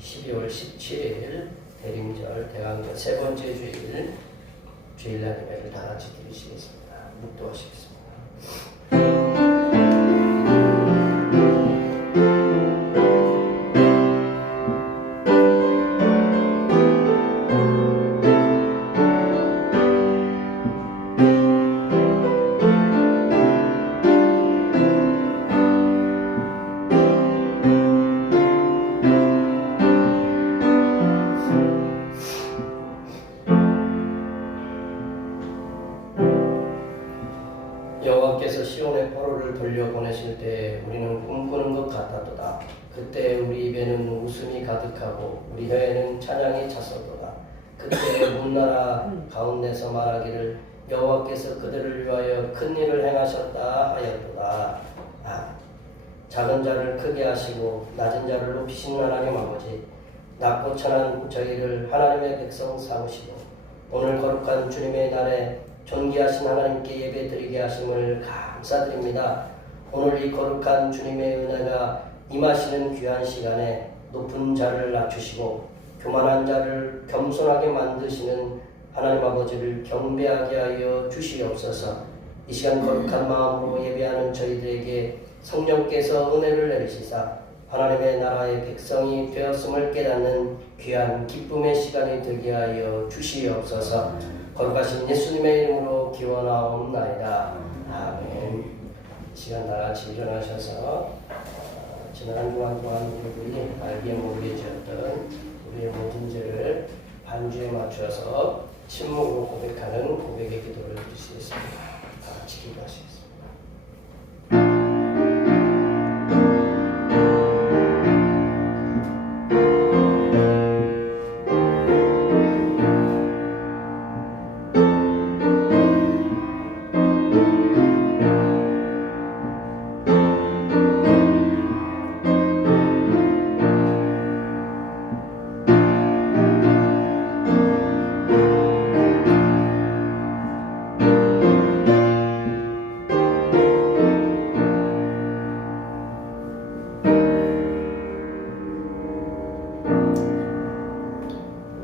12월 17일 대림절 대강절 세 번째 주일 주일날 예배를 다 같이 드리시겠습니다. 묵도하시겠습니다. 여호와께서 시온의 포로를 돌려보내실 때 우리는 꿈꾸는 것 같았도다. 그때 우리 입에는 웃음이 가득하고 우리 혀에는 찬양이 찼었도다. 그때 문나라 가운데서 말하기를 여호와께서 그들을 위하여 큰 일을 행하셨다 하였도다. 작은 자를 크게 하시고 낮은 자를 높이신 하나님 아버지, 낮고 천한 저희를 하나님의 백성 삼으시고 오늘 거룩한 주님의 날에 존귀하신 하나님께 예배드리게 하심을 감사드립니다. 오늘 이 거룩한 주님의 은혜가 임하시는 귀한 시간에 높은 자를 낮추시고 교만한 자를 겸손하게 만드시는 하나님 아버지를 경배하게 하여 주시옵소서. 이 시간 거룩한 마음으로 예배하는 저희들에게 성령께서 은혜를 내리시사 하나님의 나라의 백성이 되었음을 깨닫는 귀한 기쁨의 시간이 되게 하여 주시옵소서. 거룩하신 예수님의 이름으로 기원하옵나이다. 아멘. 이 시간 나같이 일어나셔서 지난 한 주간 동안 우리들이 알게 모르게 지었던 우리의 모든 죄를 반주에 맞춰서 침묵으로 고백하는 고백의 기도를 드리시겠습니다. 다 같이 기도하시겠습니다.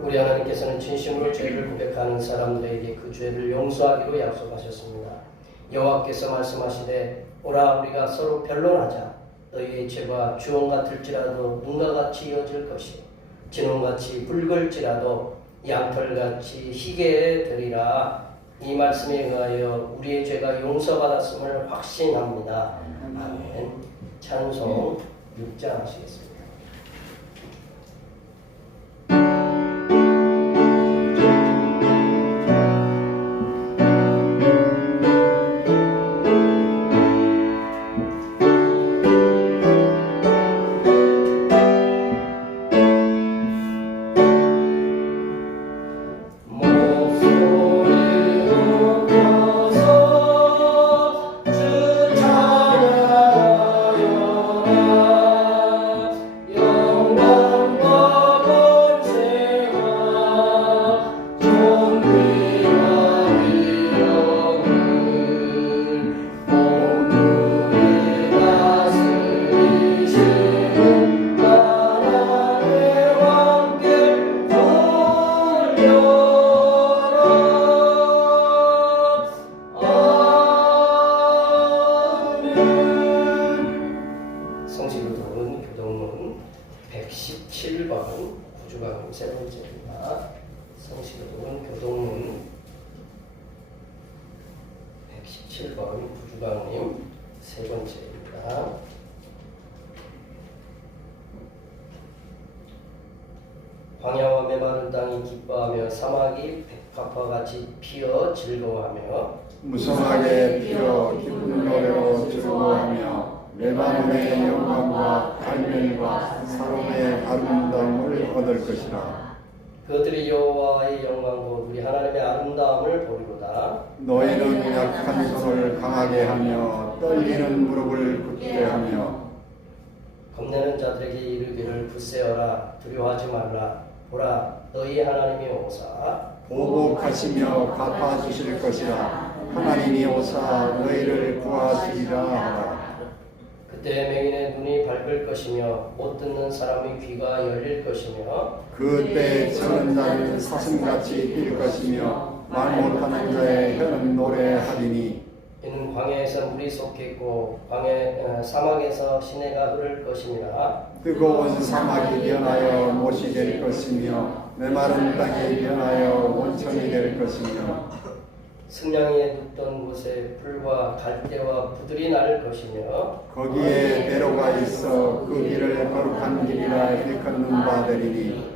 우리 하나님께서는 진심으로 죄를 고백하는 사람들에게 그 죄를 용서하기로 약속하셨습니다. 여호와께서 말씀하시되 오라 우리가 서로 변론하자. 너희의 죄가 주홍 같을지라도 눈과 같이 이어질 것이요 진홍같이 붉을지라도 양털같이 희게 되리라. 이 말씀에 의하여 우리의 죄가 용서받았음을 확신합니다. 아멘. 찬송 6장 하시겠습니다. 성시교독은 교독문 117번 구주강림 세 번째입니다. 성시교독은 교독문 117번 구주강림 세 번째입니다. 광야와 메마른 땅이 기뻐하며 사막이 백합화 같이 피어 즐거워하며 무성하게 피어 기쁜 노래로 즐거워하며 레바논의 영광과 갈멜과 사롬의 아름다움을 얻을 것이라. 그들이 여호와의 영광과 우리 하나님의 아름다움을 보리로다. 너희는 약한 손을 강하게 하며 떨리는 무릎을 굳게 하며 겁내는 자들에게 이르기를 굳세어라 두려워하지 말라. 보라 너희 하나님이 오사 보복하시며 갚아주실 것이라. 하나님이 오사 너희를 구하시리라 하라. 그때 맹인의 눈이 밝을 것이며 못 듣는 사람의 귀가 열릴 것이며 그때 저는 자는 사슴같이 뛸 것이며 말 못하는 자의 혀는 노래하리니 이는 광야에서 물이 솟겠고 사막에서 시내가 흐를 것이니라. 뜨거운 사막이 변하여 못이 될 것이며 메마른 땅이 변하여 온천이 될 것이며 승냥이에 눕던 곳에 풀과 갈대와 부들이 날 것이며 거기에 배로가 있어 그 길을 거룩한 길이라 일컫는 바되리니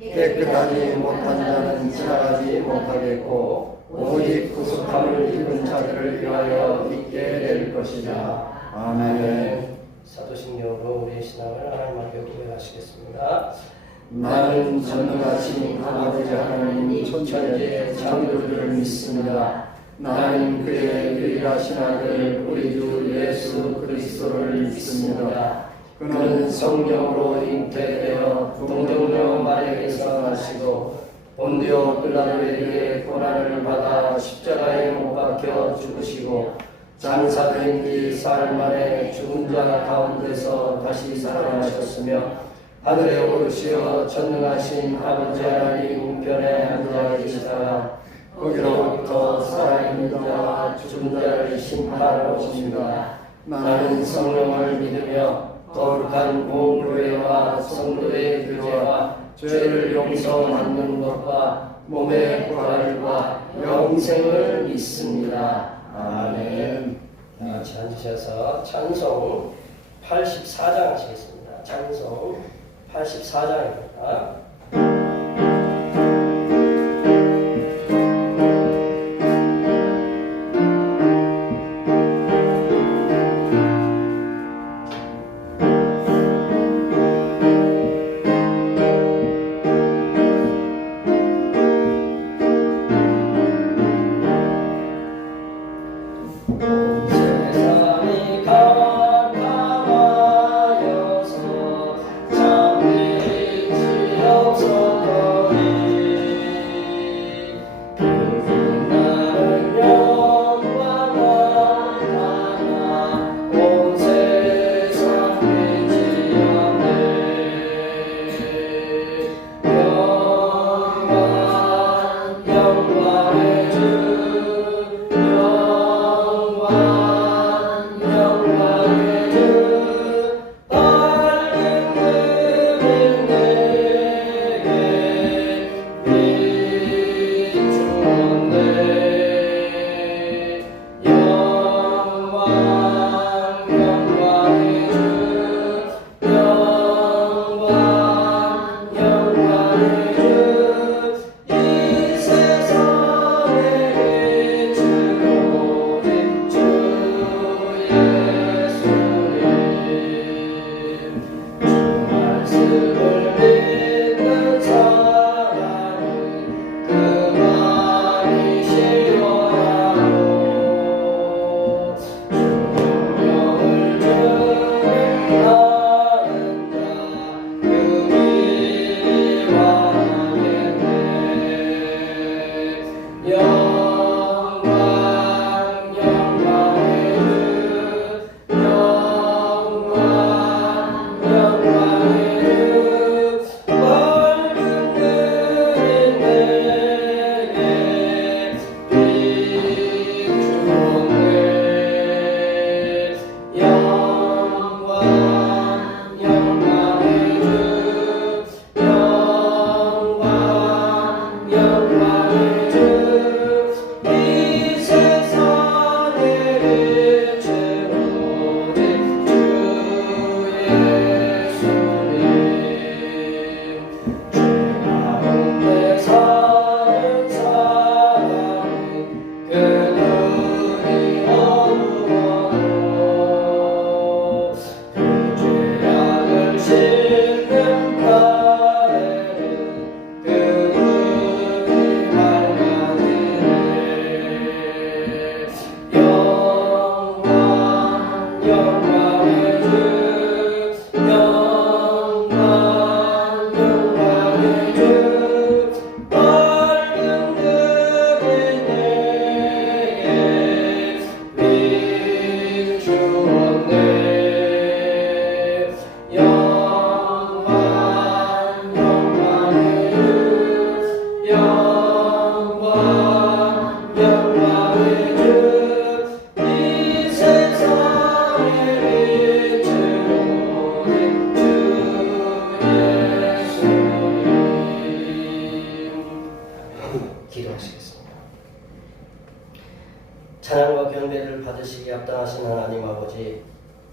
깨끗하지 못한 자는 지나가지 못하겠고 오직 구속함을 입은 자들을 위하여 있게 될 것이다. 아멘. 사도신경으로 우리의 신앙을 하나님 앞에 고백하시겠습니다. 나는 전능하신 아버지 하나님 천지의 창조주를 믿습니다. 나는 그의 유일하신 아들 우리 주 예수 그리스도를 믿습니다. 그는 성령으로 잉태되어 동정녀 마리아에게서 나시고 본디오 빌라도에게 고난을 받아 십자가에 못 박혀 죽으시고 장사된 지 사흘 만에 죽은 자 가운데서 다시 살아나셨으며 하늘에 오르시어 전능하신 아버지 하나님 우편에 앉아 계시다가 거기로부터 살아있는 자와 죽은 자를 심판하러 오십니다. 나는 성령을 믿으며 거룩한 공교회와 성도의 교제와 죄를 용서받는 것과 몸의 부활과 영생을 믿습니다. 아멘. 다 같이 앉으셔서 찬송 84장 하시겠습니다. 찬송 84장입니다. 합당하신 하나님 아버지,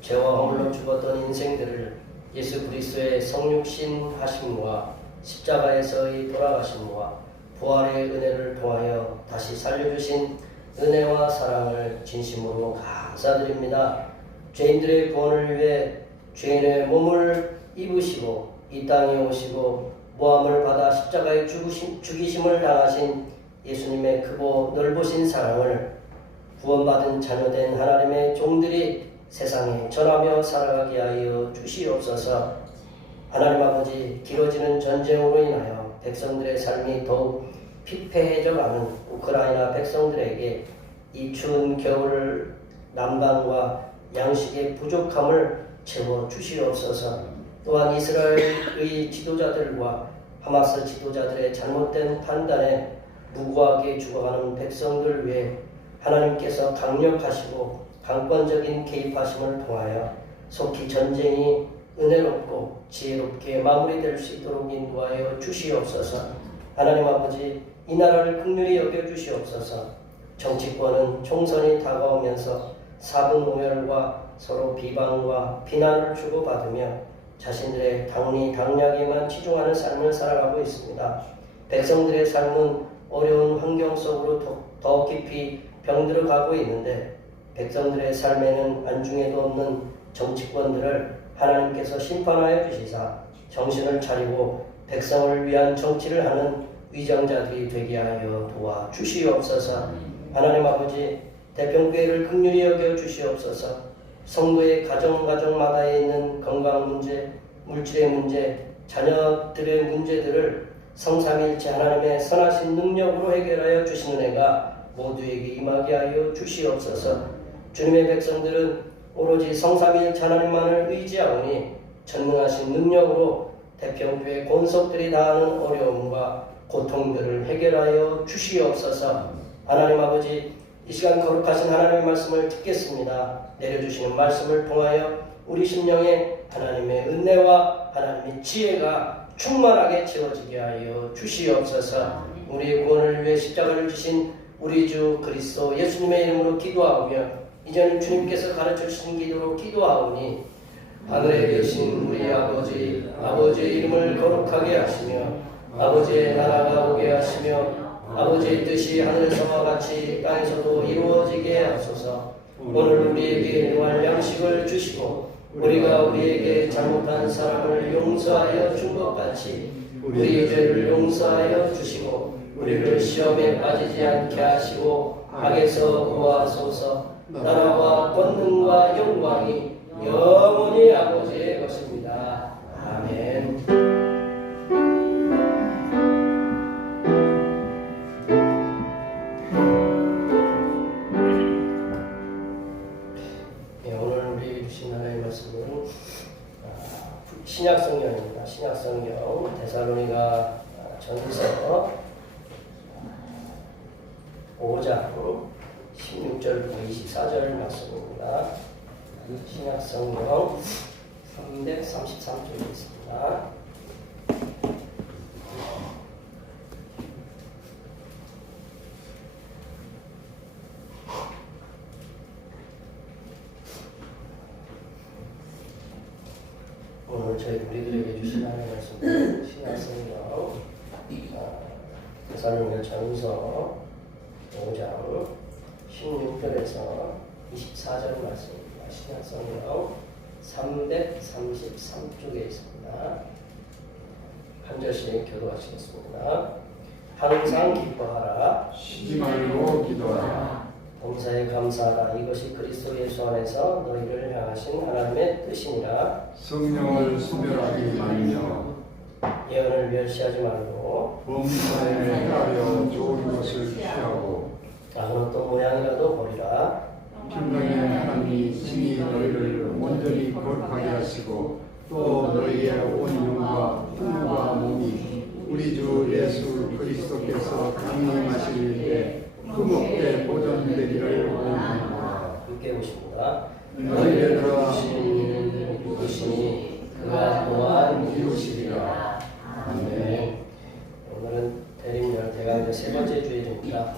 죄와 허물로 죽었던 인생들을 예수 그리스도의 성육신 하심과 십자가에서의 돌아가심과 부활의 은혜를 통하여 다시 살려주신 은혜와 사랑을 진심으로 감사드립니다. 죄인들의 구원을 위해 죄인의 몸을 입으시고 이 땅에 오시고 모함을 받아 십자가에 죽이심을 당하신 예수님의 크고 넓으신 사랑을 구원받은 자녀된 하나님의 종들이 세상에 전하며 살아가게 하여 주시옵소서. 하나님 아버지, 길어지는 전쟁으로 인하여 백성들의 삶이 더욱 피폐해져가는 우크라이나 백성들에게 이 추운 겨울 난방과 양식의 부족함을 채워 주시옵소서. 또한 이스라엘의 지도자들과 하마스 지도자들의 잘못된 판단에 무고하게 죽어가는 백성들 위해 하나님께서 강력하시고 강권적인 개입하심을 통하여 속히 전쟁이 은혜롭고 지혜롭게 마무리될 수 있도록 인도하여 주시옵소서. 하나님 아버지, 이 나라를 긍휼히 여겨주시옵소서. 정치권은 총선이 다가오면서 사분오열과 서로 비방과 비난을 주고받으며 자신들의 당리 당략에만 치중하는 삶을 살아가고 있습니다. 백성들의 삶은 어려운 환경 속으로 더 깊이 병들어가고 있는데 백성들의 삶에는 안중에도 없는 정치권들을 하나님께서 심판하여 주시사 정신을 차리고 백성을 위한 정치를 하는 위정자들이 되게 하여 도와주시옵소서. 하나님 아버지, 대평교회를 긍휼히 여겨 주시옵소서. 성도의 가정마다에 있는 건강 문제, 물질의 문제, 자녀들의 문제들을 성삼일체 하나님의 선하신 능력으로 해결하여 주시는 애가 모두에게 임하게 하여 주시옵소서. 주님의 백성들은 오로지 성삼일체 하나님만을 의지하오니 전능하신 능력으로 대평교회 권속들이 당하는 어려움과 고통들을 해결하여 주시옵소서. 하나님 아버지, 이 시간 거룩하신 하나님의 말씀을 듣겠습니다. 내려주시는 말씀을 통하여 우리 심령에 하나님의 은혜와 하나님의 지혜가 충만하게 채워지게 하여 주시옵소서. 우리의 구원을 위해 십자가를 지신 우리 주 그리스도 예수님의 이름으로 기도하오며 이제는 주님께서 가르쳐 주신 기도로 기도하오니 하늘에 계신 우리 아버지, 아버지의 이름을 거룩하게 하시며 아버지의 나라가 오게 하시며 아버지의 뜻이 하늘에서와 같이 땅에서도 이루어지게 하소서. 오늘 우리에게 일용할 양식을 주시고 우리가 우리에게 잘못한 사람을 용서하여 준 것 같이 우리의 죄를 용서하여 주시고 우리를 시험에 빠지지 않게 하시고 악에서 구하소서. 나라와 권능과 영광이 영원히 아버지의 것입니다. 아멘. 오늘 우리 주신 하나님의 말씀은 신약성경입니다. 신약성경 데살로니가 전서 5장 16절부터 24절 말씀입니다. 신약성경 333쪽에 있습니다. 오늘 저희 우리들에게 주신 하나님의 말씀은 신약성경 데살로니가 전서 5장 16절에서 24절 말씀입니다. 신약성경 333쪽에 있습니다. 한 절씩 교도하시겠습니다. 항상 기뻐하라. 쉬지 말고 기도하라. 범사에 감사하라. 이것이 그리스도 예수 안에서 너희를 향하신 하나님의 뜻이니라. 성령을 소멸하지 말며 예언을 멸시하지 말고 범사에 행하여 좋은 것을 취하고 작은 어떤 모양이라도 버리라. 평강의 하나님이 친히 너희를 온전히 거룩하게 하시고 또 너희의 온 영과 힘과 몸이 우리 주 예수 그리스도께서 강림하실 때 흠없게 보존되기를 원하노라. 함께 보십니다. 너희를 주신 이것이니 그가 또한 이루시리라. 아멘. 오늘은 대림절 대강절 세 번째 주일입니다.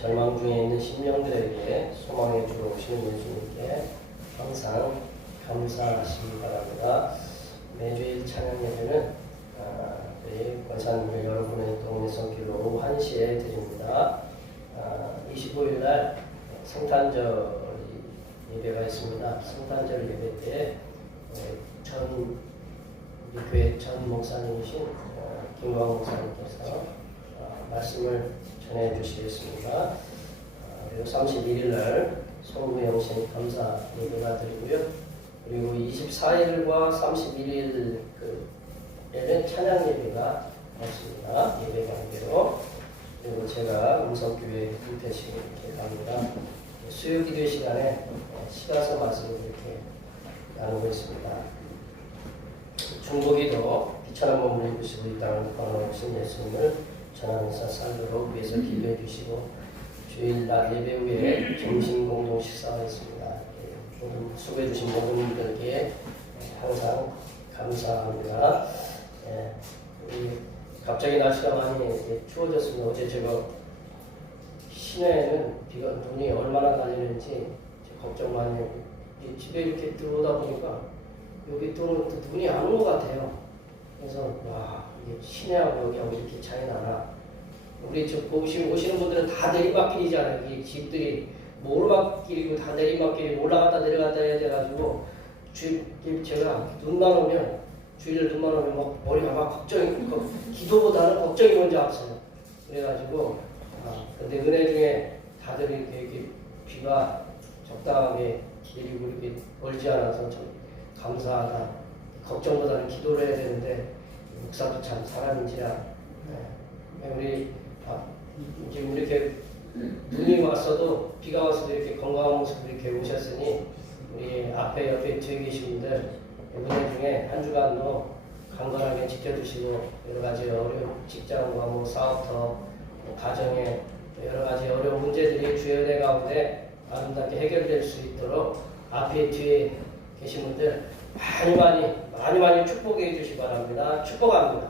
절망 중에 있는 심령들에게 소망의 주로 오시는 예수님께 항상 감사하시기 바랍니다. 매주일 찬양 예배는 저희 권사님들 여러분의 동네 손길로 오후 1시에 드립니다. 25일 날 성탄절 예배가 있습니다. 성탄절 예배 때 우리 교회 전 목사님이신 김광 목사님께서 말씀을 전해 주시겠습니다. 그리고 31일 날 송구영신 감사 예배가 드리고요. 그리고 24일과 31일 에는 찬양 예배가 있습니다. 예배 관계로. 그리고 제가 음성교회 김태식 이렇게 갑니다. 수요 기도 시간에 시가서 말씀을 이렇게 나누고 있습니다. 중보기도 비천한 몸을 입으시고 이 땅을 건너오신 예수님을 전하면서 살도록 위해서 기도해 주시고 주일날 예배 후에 점심 공동 식사가 있습니다. 수고해 주신 모든 분들께 항상 감사합니다. 갑자기 날씨가 많이 추워졌습니다. 어제 제가 시내에는 눈이 얼마나 달리는지 걱정 많이 해요. 집에 이렇게 들어오다 보니까 여기 또 눈이 안 온 것 같아요. 그래서 와, 이게 시내하고 여기하고 이렇게 차이 나나. 우리 저 오시는 분들은 다 내리막길이잖아요. 이 집들이 오르막길이고 다 내리막길이 올라갔다 내려갔다 해야 돼가지고 제가 눈만 오면 주일날 눈만 오면 막 머리가 막 걱정이, 기도보다는 걱정이 먼저 앞서요. 그래가지고 근데 은혜 중에 다들 이렇게 비가 적당하게 내리고 이렇게 멀지 않아서 좀 감사하다. 걱정보다는 기도를 해야 되는데 목사도 참 사람인지라 우리 지금 이렇게 눈이 왔어도 비가 왔어도 이렇게 건강한 모습으로 이렇게 오셨으니 우리 앞에 옆에 뒤에 계신 분들 은혜 중에 한 주간도 강건하게 지켜주시고 여러 가지 어려운 직장과 사업터 가정에 여러 가지 어려운 문제들이 주의 은혜 가운데 아름답게 해결될 수 있도록 앞에 뒤에 계신 분들 많이 축복해 주시기 바랍니다. 축복합니다.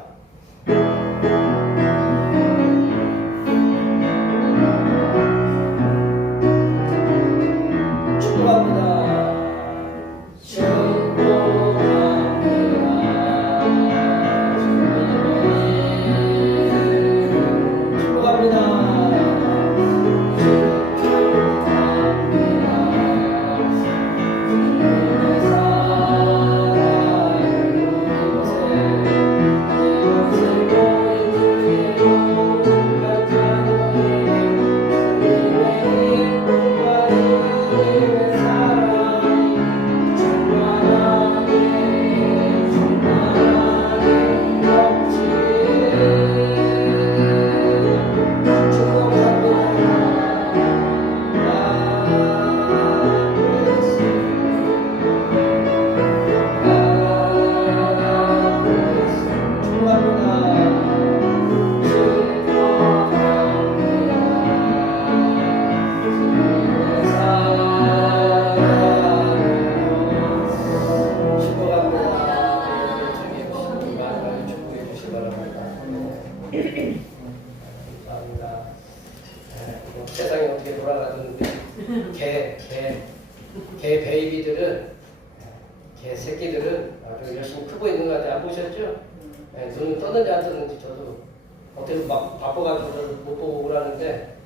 세상이 어떻게 돌아가는데 개 베이비들은 개 새끼들은 아주 열심히 크고 있는 것 같아요. 안 보셨죠? 눈은 떴는지 안 떴는지 저도 어떻게 막 바빠가지고 저도 못 보고 오라는데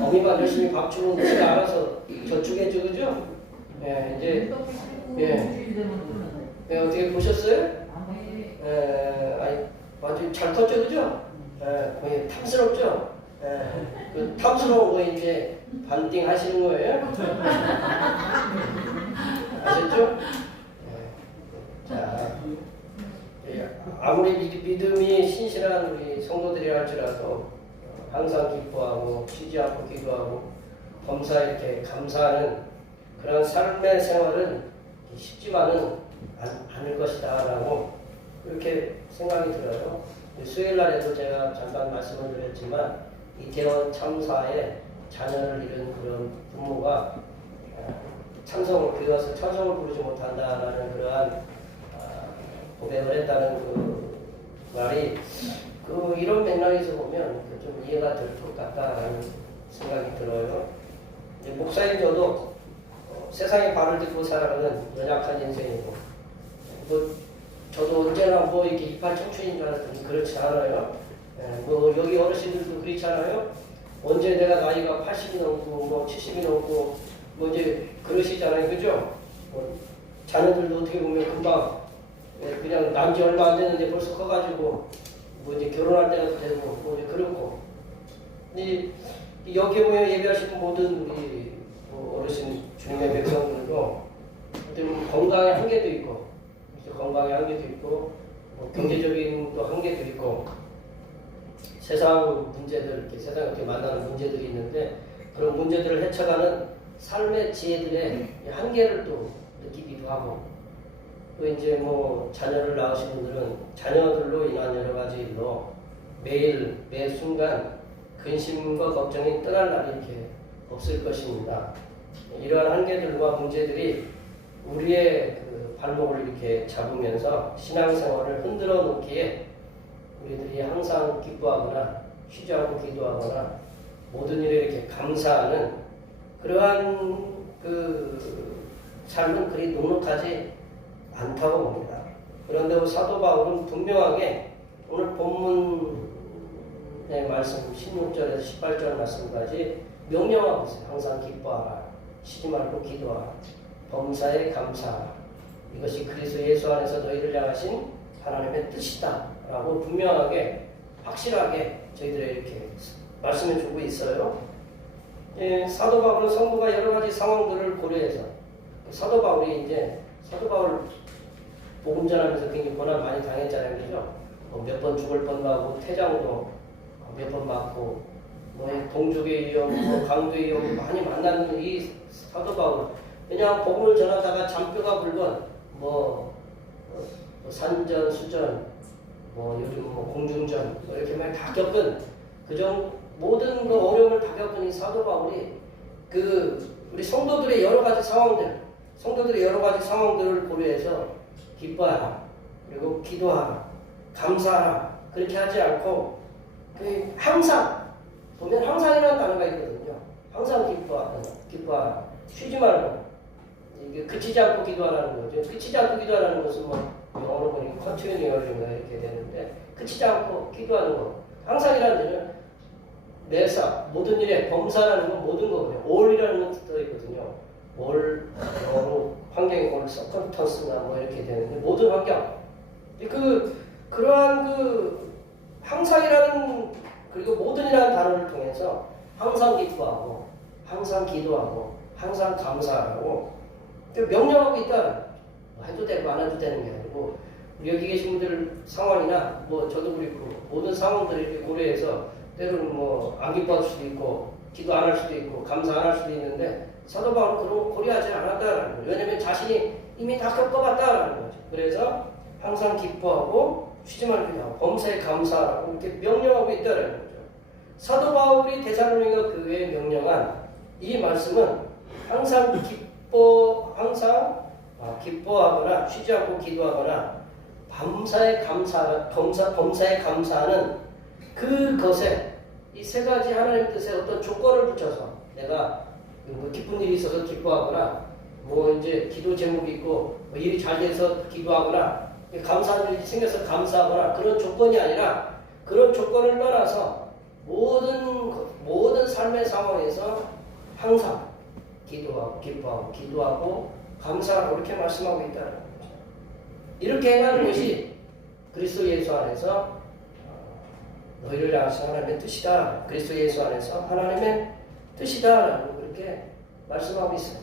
어미가 열심히 밥 주는 거 제가 알아서 저축해줘, 그죠? 이제 어떻게 보셨어요? 아주 잘 컸죠, 그죠? 탐스럽죠? 그 탐스러운 거 이제 반띵 하시는 거예요? 아셨죠? 자, 아무리 믿음이 신실한 우리 성도들이 할지라도 항상 기뻐하고 쉬지 않고 기도하고 범사 이렇게 감사하는 그런 삶의 생활은 쉽지만은 않을 것이다 라고 그렇게 생각이 들어요. 수요일 날에도 제가 잠깐 말씀을 드렸지만 이태원 참사에 자녀를 잃은 그런 부모가 교회 와서 찬송을 부르지 못한다라는 그러한 고백을 했다는 그 말이 이런 맥락에서 보면 좀 이해가 될 것 같다라는 생각이 들어요. 이제 목사인 저도 세상의 발을 딛고 살아가는 연약한 인생이고, 뭐 저도 언제나 뭐 이렇게 이빨 청춘인 줄 알았더니 그렇지 않아요. 뭐 여기 어르신들도 그렇지 않아요. 언제 내가 나이가 80이 넘고 뭐 70이 넘고 뭐 이제 그러시잖아요, 그죠? 자녀들도 어떻게 보면 금방 그냥 남지 얼마 안 됐는데 벌써 커가지고 뭐 이제 결혼할 때가 되고 뭐 이제 그렇고. 근데 여기에 모여 예배하시는 모든 우리 어르신 주님의 백성들도 어떤 건강의 한계도 있고, 건강의 한계도 있고, 뭐 경제적인 또 한계도 있고, 세상 문제들, 이렇게 세상에 어떻게 만나는 문제들이 있는데, 그런 문제들을 헤쳐가는 삶의 지혜들의 한계를 또 느끼기도 하고, 또 이제 뭐 자녀를 낳으신 분들은 자녀들로 인한 여러 가지 일로 매일 매 순간 근심과 걱정이 떠날 날이 이렇게 없을 것입니다. 이러한 한계들과 문제들이 우리의 그 발목을 이렇게 잡으면서 신앙생활을 흔들어 놓기에 우리들이 항상 기뻐하거나 쉬지 않고 기도하거나 모든 일에 이렇게 감사하는 그러한 그 삶은 그리 녹록하지 않다고 봅니다. 그런데 사도 바울은 분명하게 오늘 본문의 말씀 16절에서 18절 말씀까지 명령하고 있어요. 항상 기뻐하라. 쉬지 말고 기도하라. 범사에 감사하라. 이것이 그리스도 예수 안에서 너희를 향하신 하나님의 뜻이다 라고 분명하게 확실하게 저희들에게 이렇게 말씀해 주고 있어요. 사도 바울은 성도가 여러 가지 상황들을 고려해서 사도 바울이 이제 사도 바울 복음 전하면서 굉장히 고난 많이 당했잖아요, 그죠? 몇 번 죽을 뻔도 하고 태장도 몇 번 맞고 뭐 동족의 위험, 뭐 강도의 위험 많이 만나는 이 사도 바울. 왜냐하면 복음을 전하다가 잔뼈가 굵은 뭐 산전, 수전, 뭐 요즘 뭐 공중전 뭐 이렇게 많이 다 겪은 그정 모든 그 어려움을 다 겪은 이 사도 바울이 그 우리 성도들의 여러 가지 상황들을 고려해서 기뻐하라, 그리고 기도하라, 감사하라 그렇게 하지 않고 그 항상 보면 항상이라는 단어가 있거든요. 항상 기뻐하라, 쉬지 말고 이게 그치지 않고 기도하라는 거죠. 그치지 않고 기도하라는 것은 뭐 영어로 보니까 컨티뉴얼인가 이렇게 되는데 그치지 않고 기도하는 거. 항상이라는 뜻은 매사 모든 일에 범사라는 건 모든 거거든요. all이라는 건 들어있거든요. all 영어로 환경이 all circumstance나 뭐 이렇게 되는데 모든 환경. 그러한 그 항상이라는 그리고 모든이라는 단어를 통해서 항상 기뻐하고 항상 기도하고 항상 감사하고 명령하고 있다. 해도 되고 안 해도 되는 게 아니고 여기 계신 분들 상황이나 뭐 저도 그렇고 모든 상황들을 이렇게 고려해서 때로는 뭐 안 기뻐할 수도 있고 기도 안 할 수도 있고 감사 안 할 수도 있는데 사도 바울은 그런 거 고려하지 않았다라는 거예요. 왜냐하면 자신이 이미 다 겪어봤다라는 거죠. 그래서 항상 기뻐하고 쉬지 말고 하고 범사에 감사하라고 이렇게 명령하고 있다라는 거죠. 사도 바울이 데살로니가 교회에 명령한 이 말씀은 항상 기뻐하거나 쉬지 않고 기도하거나 범사에 감사하는 그것에 이 세 가지 하나님 뜻에 어떤 조건을 붙여서 내가 뭐 기쁜 일이 있어서 기뻐하거나 뭐 이제 기도 제목이 있고 뭐 일이 잘 돼서 기도하거나 감사한 일이 생겨서 감사하거나 그런 조건이 아니라 그런 조건을 떠나서 모든 삶의 상황에서 항상 기도하고 기뻐하고 기도하고 감사하고 이렇게 말씀하고 있다는 거죠. 이렇게 행하는 것이 그리스도 예수 안에서 너희를 향하신 하나님의 뜻이다. 그리스도 예수 안에서 하나님의 뜻이다라고 그렇게 말씀하고 있어요.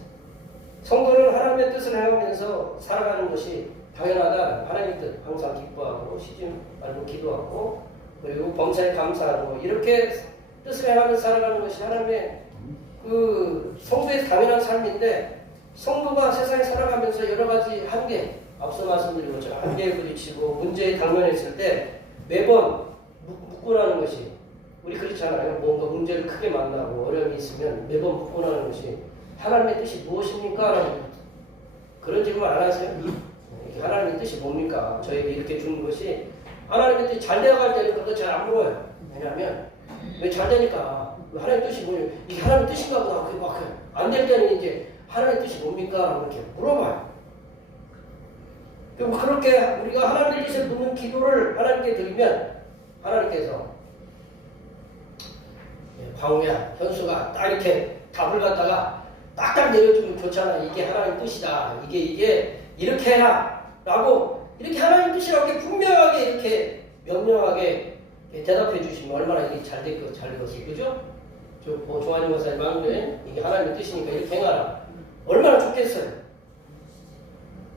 성도는 하나님의 뜻을 행하면서 살아가는 것이 당연하다. 하나님의 뜻 항상 기뻐하고 쉬지 말고 기도하고 그리고 범사에 감사하고 이렇게 뜻을 행하면서 살아가는 것이 하나님의 그 성도의 당연한 삶인데 성도가 세상에 살아가면서 여러 가지 한계 앞서 말씀드린 것처럼 한계에 부딪히고 문제에 당면했을 때 매번 묻고 나는 것이 우리 그렇잖아요. 뭔가 문제를 크게 만나고 어려움이 있으면 매번 묻고 나는 것이 하나님의 뜻이 무엇입니까? 라는 그런 질문 안 하세요? 하나님의 뜻이 뭡니까? 저에게 이렇게 주는 것이 하나님의 뜻이 잘 되어갈 때는 그거 잘 안 물어요. 왜냐하면 왜 잘 되니까 하나님의 뜻이 뭐예요? 이게 하나님의 뜻인가 보다. 안 될 때는 이제 하나님의 뜻이 뭡니까? 이렇게 물어봐요. 그럼 그렇게 우리가 하나님의 뜻을 묻는 기도를 하나님께 드리면 하나님께서 광우야, 현수가 딱 이렇게 답을 갖다가 딱딱 내려주면 좋잖아. 이게 하나님의 뜻이다. 이게 이렇게 해라. 라고 이렇게 하나님의 뜻이라고 이렇게 분명하게 이렇게 명령하게 대답해 주시면 얼마나 이게 잘 되겠어요. 그죠? 조한희 목사님 말씀에 이게 하나님의 뜻이니까 이렇게 행하라. 얼마나 좋겠어요.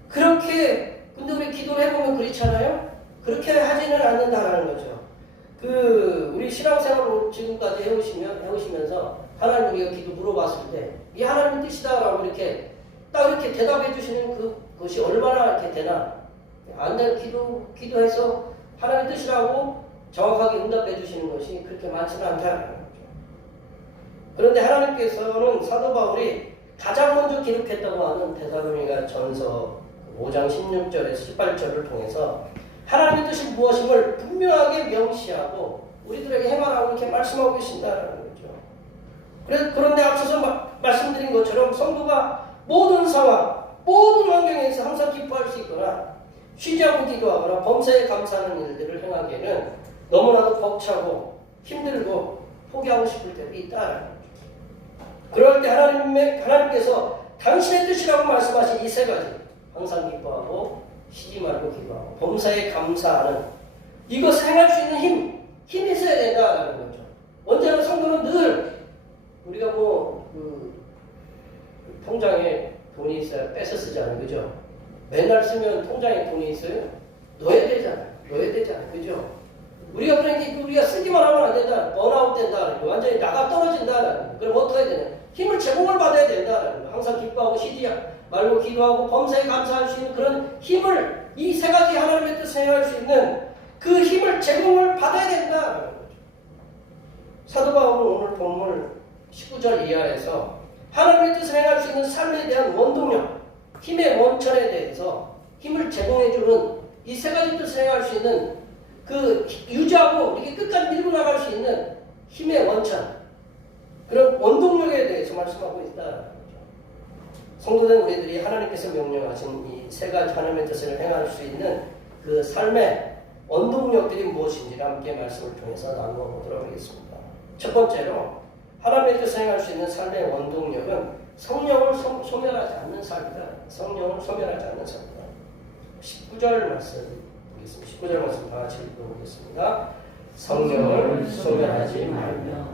그렇게 근데 우리 기도를 해보면 그렇잖아요. 그렇게 하지는 않는다라는 거죠. 우리 신앙생활을 지금까지 해오시면서 하나님 우리가 기도 물어봤을 때 이 하나님의 뜻이다라고 이렇게 딱 이렇게 대답해 주시는 그것이 얼마나 이렇게 되나. 안 될 기도해서 하나님의 뜻이라고 정확하게 응답해 주시는 것이 그렇게 많지는 않다는 거죠. 그런데 하나님께서는 사도 바울이 가장 먼저 기록했다고 하는 데살로니가 전서 5장 16절에서 18절을 통해서 하나님의 뜻이 무엇임을 분명하게 명시하고 우리들에게 행하라고 이렇게 말씀하고 계신다는 거죠. 그런데 앞서서 말씀드린 것처럼 성도가 모든 상황, 모든 환경에서 항상 기뻐할 수 있거나 쉬지 않고 기도하거나 범사에 감사하는 일들을 행하기에는 너무나도 벅차고 힘들고 포기하고 싶을 때도 있다는 거죠. 그럴 때 하나님께서 당신의 뜻이라고 말씀하신 이 세 가지, 항상 기뻐하고 쉬지 말고 기도하고 범사에 감사하는 이것을 행할 수 있는 힘이 있어야 된다는 거죠. 언제나 성도는 늘 우리가 통장에 돈이 있어야 뺏어 쓰잖아요. 그죠? 맨날 쓰면 통장에 돈이 있어요? 넣어야 되잖아요. 그죠? 우리가 그러니까 우리가 쓰기만 하면 안 된다. 번아웃 된다. 완전히 나가 떨어진다. 그럼 어떻게 해야 되냐? 힘을 제공을 받아야 된다. 항상 기뻐하고 쉬지 말고 기도하고 범사에 감사할 수 있는 그런 힘을 이 세 가지 하나님의 뜻을 행할 수 있는 그 힘을 제공을 받아야 된다. 사도 바울은 오늘 본문 19절 이하에서 하나님의 뜻을 행할 수 있는 삶에 대한 원동력, 힘의 원천에 대해서 힘을 제공해주는 이 세 가지 뜻을 행할 수 있는 그 유지하고 이렇게 끝까지 밀고 나갈 수 있는 힘의 원천, 그런 원동력에 대해서 말씀하고 있다. 성도된 우리들이 하나님께서 명령하신 이 세 가지 하나님의 뜻을 행할 수 있는 그 삶의 원동력들이 무엇인지 함께 말씀을 통해서 나누어 보도록 하겠습니다. 첫 번째로 하나님의 뜻을 행할 수 있는 삶의 원동력은 성령을 소멸하지 않는 삶이다. 성령을 소멸하지 않는 삶이다. 19절 말씀 보겠습니다. 19절 말씀 다 같이 읽어보겠습니다. 성령을 소멸하지 말며.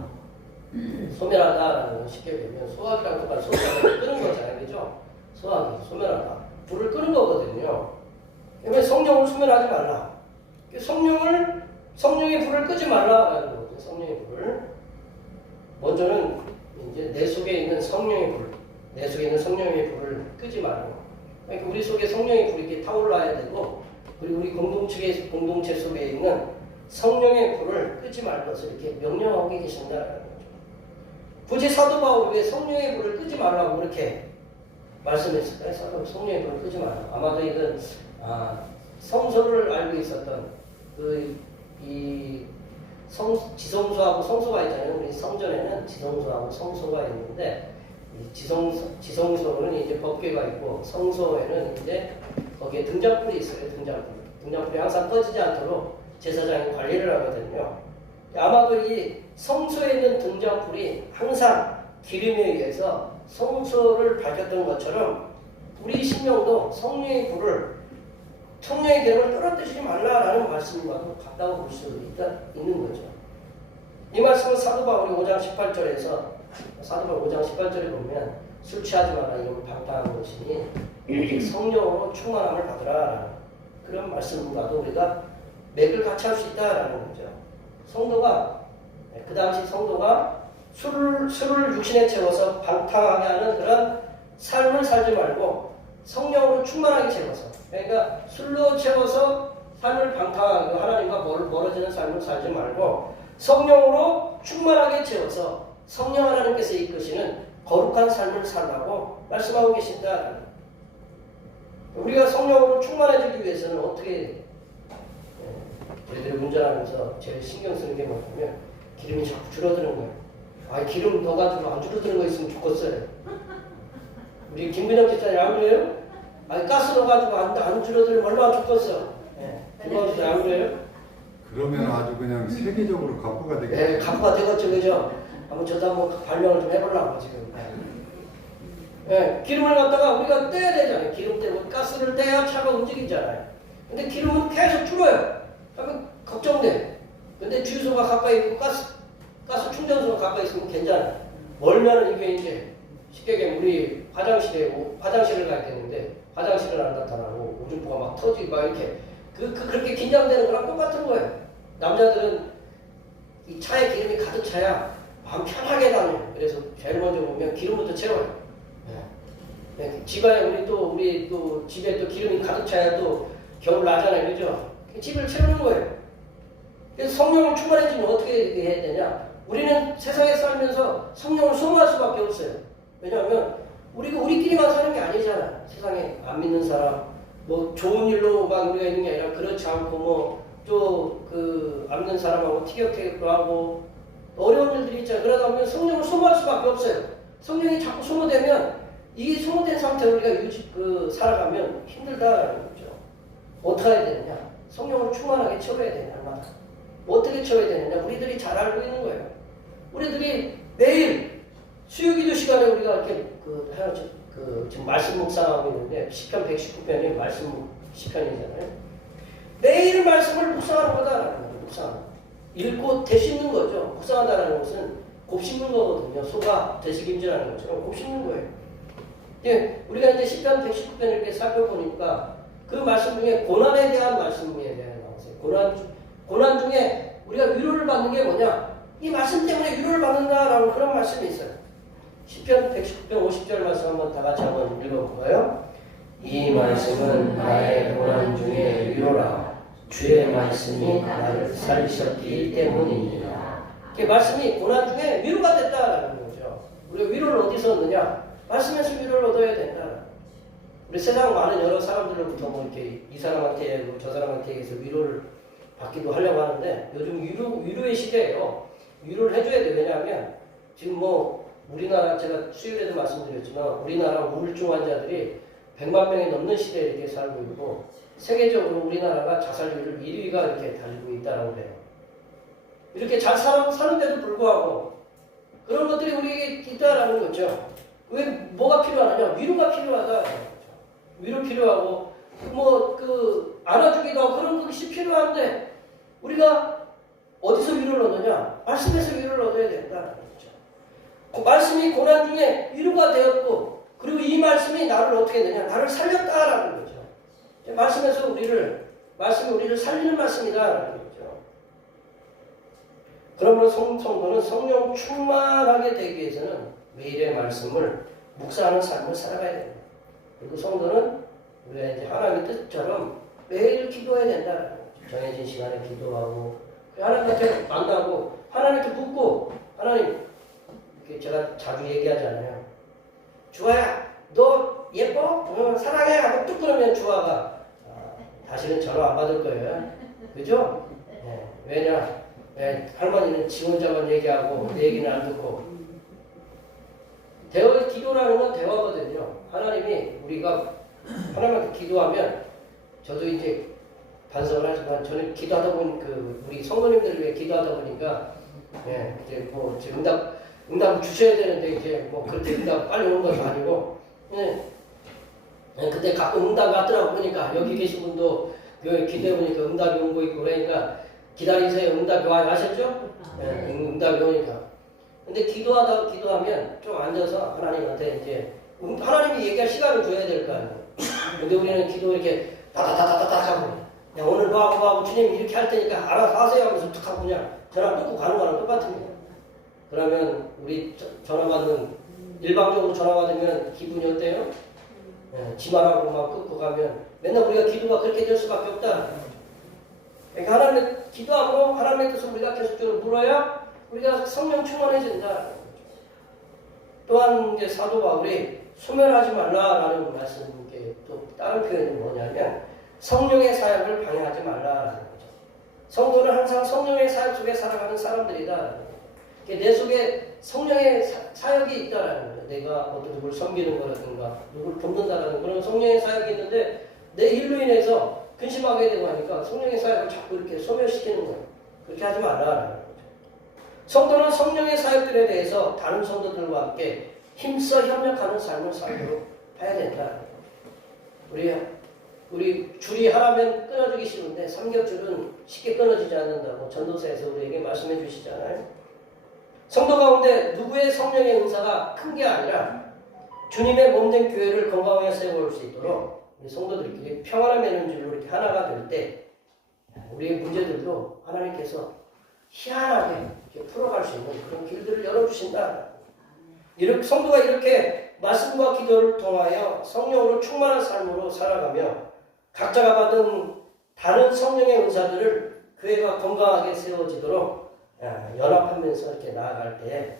소멸하다라는 건 쉽게 얘기하면 소화기랑 똑같이 소화기를 끄는 거잖아요. 그죠? 소화기, 소멸하다. 불을 끄는 거거든요. 그러면 성령을 소멸하지 말라. 성령의 불을 끄지 말라라는 거죠. 성령의 불을. 먼저는 이제 내 속에 있는 성령의 불, 내 속에 있는 성령의 불을 끄지 말고. 그러니까 우리 속에 성령의 불이 이렇게 타올라야 되고, 그리고 우리 공동체 속에 있는 성령의 불을 끄지 말 것을 이렇게 명령하고 계신다는 거죠. 굳이 사도 바울이 왜 성령의 불을 끄지 말라고 그렇게 말씀했을까요? 사도 성령의 불을 끄지 말라. 아마도 이건 성소를 알고 있었던 지성소하고 성소가 있잖아요. 우리 성전에는 지성소하고 성소가 있는데 지성소는 이제 법궤가 있고 성소에는 이제 거기에 등잔불이 있어요. 등잔불이 항상 꺼지지 않도록 제사장이 관리를 하거든요. 아마도 이 성소에 있는 등잔불이 항상 기름에 의해서 성소를 밝혔던 것처럼 우리 심령도 성령의 기름을 떨어뜨리지 말라라는 말씀과도 같다고 볼 수 있는 거죠. 이 말씀은 사도 바울이 5장 18절에서 사도 바울 5장 18절에 보면 술 취하지 마라 이런 방탕한 것이니 성령으로 충만함을 받으라 그런 말씀과도 우리가 맥을 같이 할 수 있다라는 거죠. 그 당시 성도가 술을 육신에 채워서 방탕하게 하는 그런 삶을 살지 말고 성령으로 충만하게 채워서, 그러니까 술로 채워서 삶을 방탕하고 하나님과 멀어지는 삶을 살지 말고 성령으로 충만하게 채워서 성령 하나님께서 이끄시는 거룩한 삶을 살라고 말씀하고 계신다. 우리가 성령으로 충만해지기 위해서는 어떻게 우리들이 운전하면서 제일 신경 쓰는 게 뭐냐면 기름이 자꾸 줄어드는 거예요. 아, 기름 넣어가지고 안 줄어드는 거 있으면 좋겠어요. 우리 김근영 집사님 안 그래요? 아, 가스 넣어가지고 안 줄어들면 얼마나 좋겠어. 예. 김근영 집사님 안 그래요? 그러면 아주 그냥 세계적으로 가부가 되겠다. 예, 가부가 되겠죠, 그죠? 한번 저도 한번 발명을 좀 해보려고 지금. 예, 기름을 갖다가 우리가 떼야 되잖아요. 기름 떼고 가스를 떼야 차가 움직이잖아요. 근데 기름은 계속 줄어요. 그러면 걱정돼. 근데 주유소가 가까이 있고 가스 충전소가 가까이 있으면 괜찮아요. 멀면은 이게 이제 쉽게 얘기하면 우리 화장실을 가야 되는데 화장실은 안 나타나고 오줌포가 막 터지고 막 이렇게 그렇게 긴장되는 거랑 똑같은 거예요. 남자들은 이 차에 기름이 가득 차야 마음 편하게 다녀요. 그래서 제일 먼저 보면 기름부터 채워요. 네. 집안에 우리 또 집에 또 기름이 가득 차야 또 겨울 나잖아요, 그죠? 집을 채우는 거예요. 그래서 성령을 충만해지면 어떻게 해야 되냐? 우리는 세상에 살면서 성령을 소모할 수밖에 없어요. 왜냐하면 우리끼리만 사는 게 아니잖아요. 세상에 안 믿는 사람, 뭐 좋은 일로만 우리가 있는 게 아니라 그렇지 않고 뭐 또 안 믿는 사람하고 티격태격도 하고 어려운 일들이 있잖아요. 그러다 보면 성령을 소모할 수밖에 없어요. 성령이 자꾸 소모되면 이 소모된 상태로 우리가 살아가면 힘들다는 거죠. 어떻게 해야 되느냐? 성령을 충만하게 채워야 되냐? 어떻게 채워야 되느냐? 우리들이 잘 알고 있는 거예요. 우리들이 매일 수요기도 시간에 우리가 이렇게 지금 말씀 묵상하고 있는데 시편 119편이 말씀 시편이잖아요. 매일 말씀을 묵상하는 거다라는 거예요. 묵상. 읽고 되씹는 거죠. 묵상한다는 것은 곱씹는 거거든요. 소가 되새김질하는 것처럼 곱씹는 거예요. 예, 우리가 이제 시편 119편 이렇게 살펴보니까 그 말씀 중에 고난에 대한 말씀에 대해 나왔어요. 고난 중에 우리가 위로를 받는 게 뭐냐? 이 말씀 때문에 위로를 받는다라는 그런 말씀이 있어요. 시편 119편 50절 말씀 한번 다 같이 한번 읽어볼까요? 이 말씀은 나의 고난 중에 위로라. 주의 말씀이 나를 살리셨기 때문입니다. 그 말씀이 고난 중에 위로가 됐다라는 거죠. 우리가 위로를 어디서 얻느냐? 말씀에서 위로를 얻어야 된다. 우리 세상 많은 여러 사람들로부터 뭐 이렇게 이 사람한테 뭐 저 사람한테 의해서 위로를 받기도 하려고 하는데 요즘 위로의 시대예요. 위로를 해줘야 돼. 왜냐하면 지금 뭐 우리나라 제가 수요일에도 말씀드렸지만 우리나라 우울증 환자들이 100만 명이 넘는 시대에 이렇게 살고 있고 세계적으로 우리나라가 자살률을 1위가 이렇게 달리고 있다라고 그래요. 이렇게 잘 사는데도 불구하고 그런 것들이 우리에게 있다라는 거죠. 왜 뭐가 필요하느냐? 위로가 필요하다. 위로 필요하고 안아주기도 하고 그런 것이 필요한데 우리가 어디서 위로를 얻느냐? 말씀에서 위로를 얻어야 된다는 거죠. 그 말씀이 고난 중에 위로가 되었고 그리고 이 말씀이 나를 어떻게 되냐? 나를 살렸다라는 거죠. 말씀에서 말씀이 우리를 살리는 말씀이다라는 거죠. 그러므로 성도는 성령 충만하게 되기 위해서는 매일의 말씀을 묵상하는 삶을 살아가야 됩니다. 그리고 성도는 우리가 이제 하나님의 뜻처럼 매일 기도해야 된다라는 거죠. 정해진 시간에 기도하고 하나님한테 만나고 하나님께 묻고 하나님 이렇게 제가 자주 얘기하잖아요. 주아야 너 예뻐? 사랑해? 하고 뚝 그러면 주아가 다시는 전화 안 받을 거예요. 그죠? 네. 왜냐? 할머니는 지 혼자만 얘기하고 내 얘기는 안 듣고 기도라는 건 대화거든요. 하나님이 우리가 하나님한테 기도하면 저도 이제 반성을 하지만 저는 기도하다 보니 우리 성도님들을 위해 기도하다 보니까 이제 뭐 응답을 주셔야 되는데 이제 뭐 그렇게 응답 빨리 오는 것도 아니고 근데 가끔 응답이 왔더라고 보니까 여기 계신 분도 기도해 보니까 응답이 온 거 있고 그러니까 기다리세요. 응답이 와요. 아셨죠? 응답이 오니까. 근데 기도하면 좀 앉아서 하나님한테 이제 하나님이 얘기할 시간을 줘야 될 거 아니에요. 근데 우리는 기도 이렇게 다다다다다다 하고 야 오늘 뭐 하고 주님 이렇게 할 테니까 알아서 하세요 하면서 툭 하고 그냥 전화 끊고 가는 거랑 똑같습니다. 그러면 우리 전화 받는 일방적으로 전화 받으면 기분이 어때요? 지말하고 막 끊고 가면 맨날 우리가 기도가 그렇게 될 수밖에 없다. 그러니까 하나님의 기도하고 하나님의 뜻을 우리가 계속적으로 물어야 우리가 성령 충만해진다. 또한 이제 사도 바울이 소멸하지 말라라는 말씀에 또 다른 표현이 뭐냐면 성령의 사역을 방해하지 말라라는 거죠. 성도는 항상 성령의 사역 속에 살아가는 사람들이다. 내 속에 성령의 사역이 있다라는 거예요. 내가 어떤 누구를 섬기는 거라든가 누구를 돕는다라는 그런 성령의 사역이 있는데 내 일로 인해서 근심하게 되고 하니까 성령의 사역을 자꾸 이렇게 소멸시키는 거예요. 그렇게 하지 말라라는 거죠. 성도는 성령의 사역들에 대해서 다른 성도들과 함께 힘써 협력하는 삶을 살도록 해야 된다. 우리 줄이 하나면 끊어지기 쉬운데 삼겹줄은 쉽게 끊어지지 않는다고 전도서에서 우리에게 말씀해 주시잖아요. 성도 가운데 누구의 성령의 은사가 큰 게 아니라 주님의 몸된 교회를 건강하게 세워올 수 있도록 우리 성도들끼리 평안을 맺는 줄로 이렇게 하나가 될 때 우리의 문제들도 하나님께서 희한하게 이렇게 풀어갈 수 있는 그런 길들을 열어주신다. 이렇게 성도가 이렇게 말씀과 기도를 통하여 성령으로 충만한 삶으로 살아가며 각자가 받은 다른 성령의 은사들을 교회가 건강하게 세워지도록 연합하면서 이렇게 나아갈 때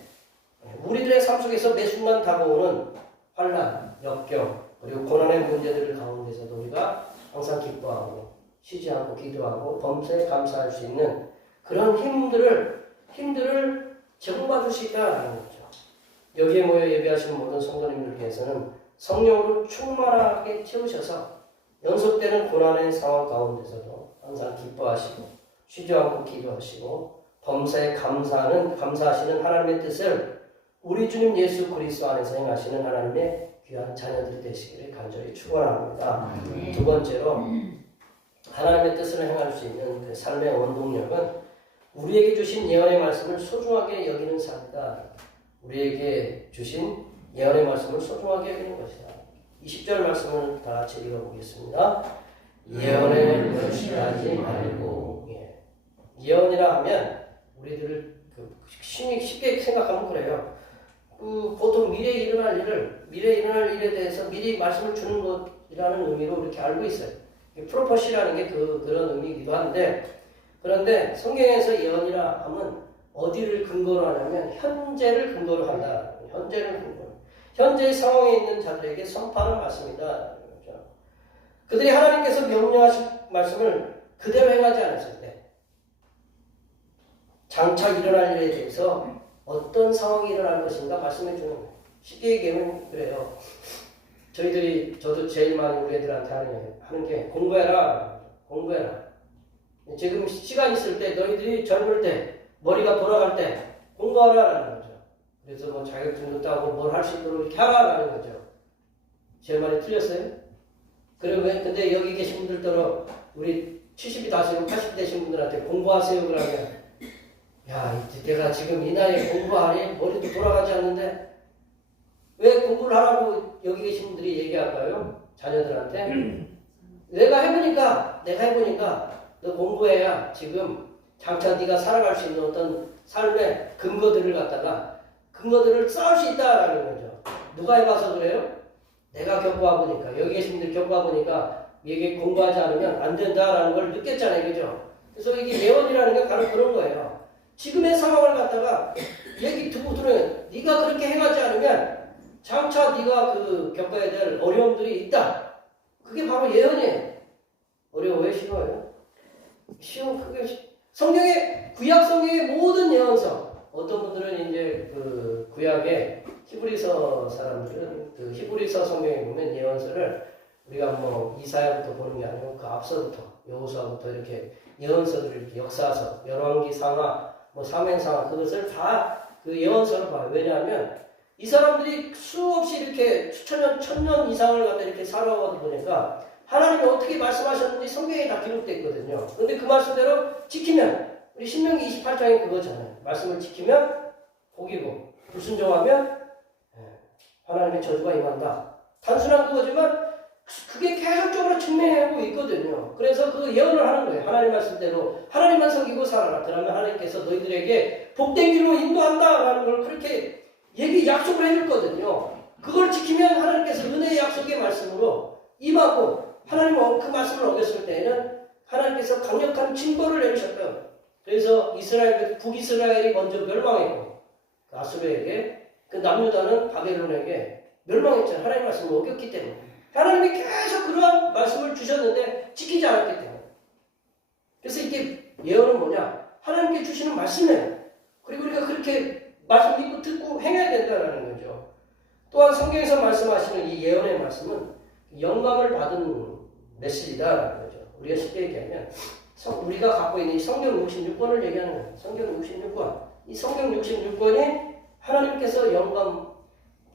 우리들의 삶 속에서 매 순간 다가오는 환난, 역경 그리고 고난의 문제들 가운데서도 우리가 항상 기뻐하고 쉬지 않고 기도하고 범사에 감사할 수 있는 그런 힘들을 제공받을 수 있다는 거죠. 여기에 모여 예배하시는 모든 성도님들께서는 성령으로 충만하게 채우셔서 연속되는 고난의 상황 가운데서도 항상 기뻐하시고 쉬지 않고 기도하시고 범사에 감사하시는 하나님의 뜻을 우리 주님 예수 그리스도 안에서 행하시는 하나님의 귀한 자녀들이 되시기를 간절히 축원합니다. 두 번째로 하나님의 뜻을 행할 수 있는 그 삶의 원동력은 우리에게 주신 예언의 말씀을 소중하게 여기는 삶이다. 우리에게 주신 예언의 말씀을 소중하게 여기는 것이다. 20절 말씀을 다 같이 읽어보겠습니다. 예언을 멸시하지 말고. 예언이라 하면 우리들을 쉽게 생각하면 그래요. 보통 미래에 일어날 일에 대해서 미리 말씀을 주는 것이라는 의미로 이렇게 알고 있어요. 프로포시라는 게 그런 의미이기도 한데, 그런데 성경에서 예언이라 하면 어디를 근거로 하냐면 현재를 근거로 한다. 현재의 상황에 있는 자들에게 선포하는 말씀이다. 그들이 하나님께서 명령하신 말씀을 그대로 행하지 않았을 때 장차 일어날 일에 대해서 어떤 상황이 일어날 것인가 말씀해 주는 거예요. 쉽게 얘기하면 그래요. 저도 제일 많이 우리 애들한테 하는 게 공부해라. 지금 시간 있을 때 너희들이 젊을 때 머리가 돌아갈 때 공부하라는 거죠. 그래서 뭐 자격증도 따고 뭘 할 수 있도록 이렇게 하라는 거죠. 제 말이 틀렸어요? 근데 여기 계신 분들도 우리 70이 다시고 80 되신 분들한테 공부하세요 그러면 야, 내가 지금 이 나이에 공부하니 머리도 돌아가지 않는데 왜 공부를 하라고 여기 계신 분들이 얘기할까요? 자녀들한테 내가 해보니까 너 공부해야 지금 장차 네가 살아갈 수 있는 어떤 삶의 근거들을 쌓을 수 있다라는 거죠. 누가 해봐서 그래요? 내가 겪어보니까 여기 계신 분들 겪어보니까 이게 공부하지 않으면 안 된다라는 걸 느꼈잖아요. 그죠? 그래서 이게 예언이라는 게 바로 그런 거예요. 지금의 상황을 갖다가 얘기 듣고 들으면 네가 그렇게 행하지 않으면 장차 네가 겪어야 될 어려움들이 있다. 그게 바로 예언이에요. 어려워요? 쉬워요? 그게 구약 성경의 모든 예언서. 어떤 분들은 이제 구약의 히브리서 사람들은 히브리서 성경에 보면 예언서를 우리가 뭐 이사야부터 보는 게 아니고 그 앞서부터 여호수아부터 이렇게 예언서들을 이렇게 역사서, 열왕기 상하, 사무엘상하 그것을 다 그 예언서로 봐요. 왜냐하면 이 사람들이 수없이 이렇게 수천년, 천년 이상을 갖다 이렇게 살아오다 보니까 하나님이 어떻게 말씀하셨는지 성경에 다 기록되어 있거든요. 그런데 그 말씀대로 지키면 우리 신명기 28장이 그거잖아요. 말씀을 지키면 복이고 불순종하면 하나님의 저주가 임한다. 단순한 그거지만 그게 계속적으로 증명하고 있거든요. 그래서 그 예언을 하는 거예요. 하나님 말씀대로 하나님만 섬기고 살아라. 그러면 하나님께서 너희들에게 복된 길로 인도한다라는 걸 그렇게 약속을 해줬거든요. 그걸 지키면 하나님께서 은혜의 약속의 말씀으로 임하고 하나님 그 말씀을 어겼을 때에는 하나님께서 강력한 징벌을 내리셨던 그래서 북이스라엘이 먼저 멸망했고 아수르에게 그 남유다는 바벨론에게 멸망했잖아요. 하나님 말씀을 어겼기 때문에. 하나님이 계속 그러한 말씀을 주셨는데 지키지 않았기 때문에. 그래서 이게 예언은 뭐냐? 하나님께 주시는 말씀이에요. 그리고 우리가 그렇게 말씀 믿고 행해야 된다는 거죠. 또한 성경에서 말씀하시는 이 예언의 말씀은 영감을 받은 메시지다라는 거죠. 우리가 쉽게 얘기하면 우리가 갖고 있는 이 성경 66권을 얘기하는 거예요. 성경 66권. 이 성경 66권이 하나님께서 영감,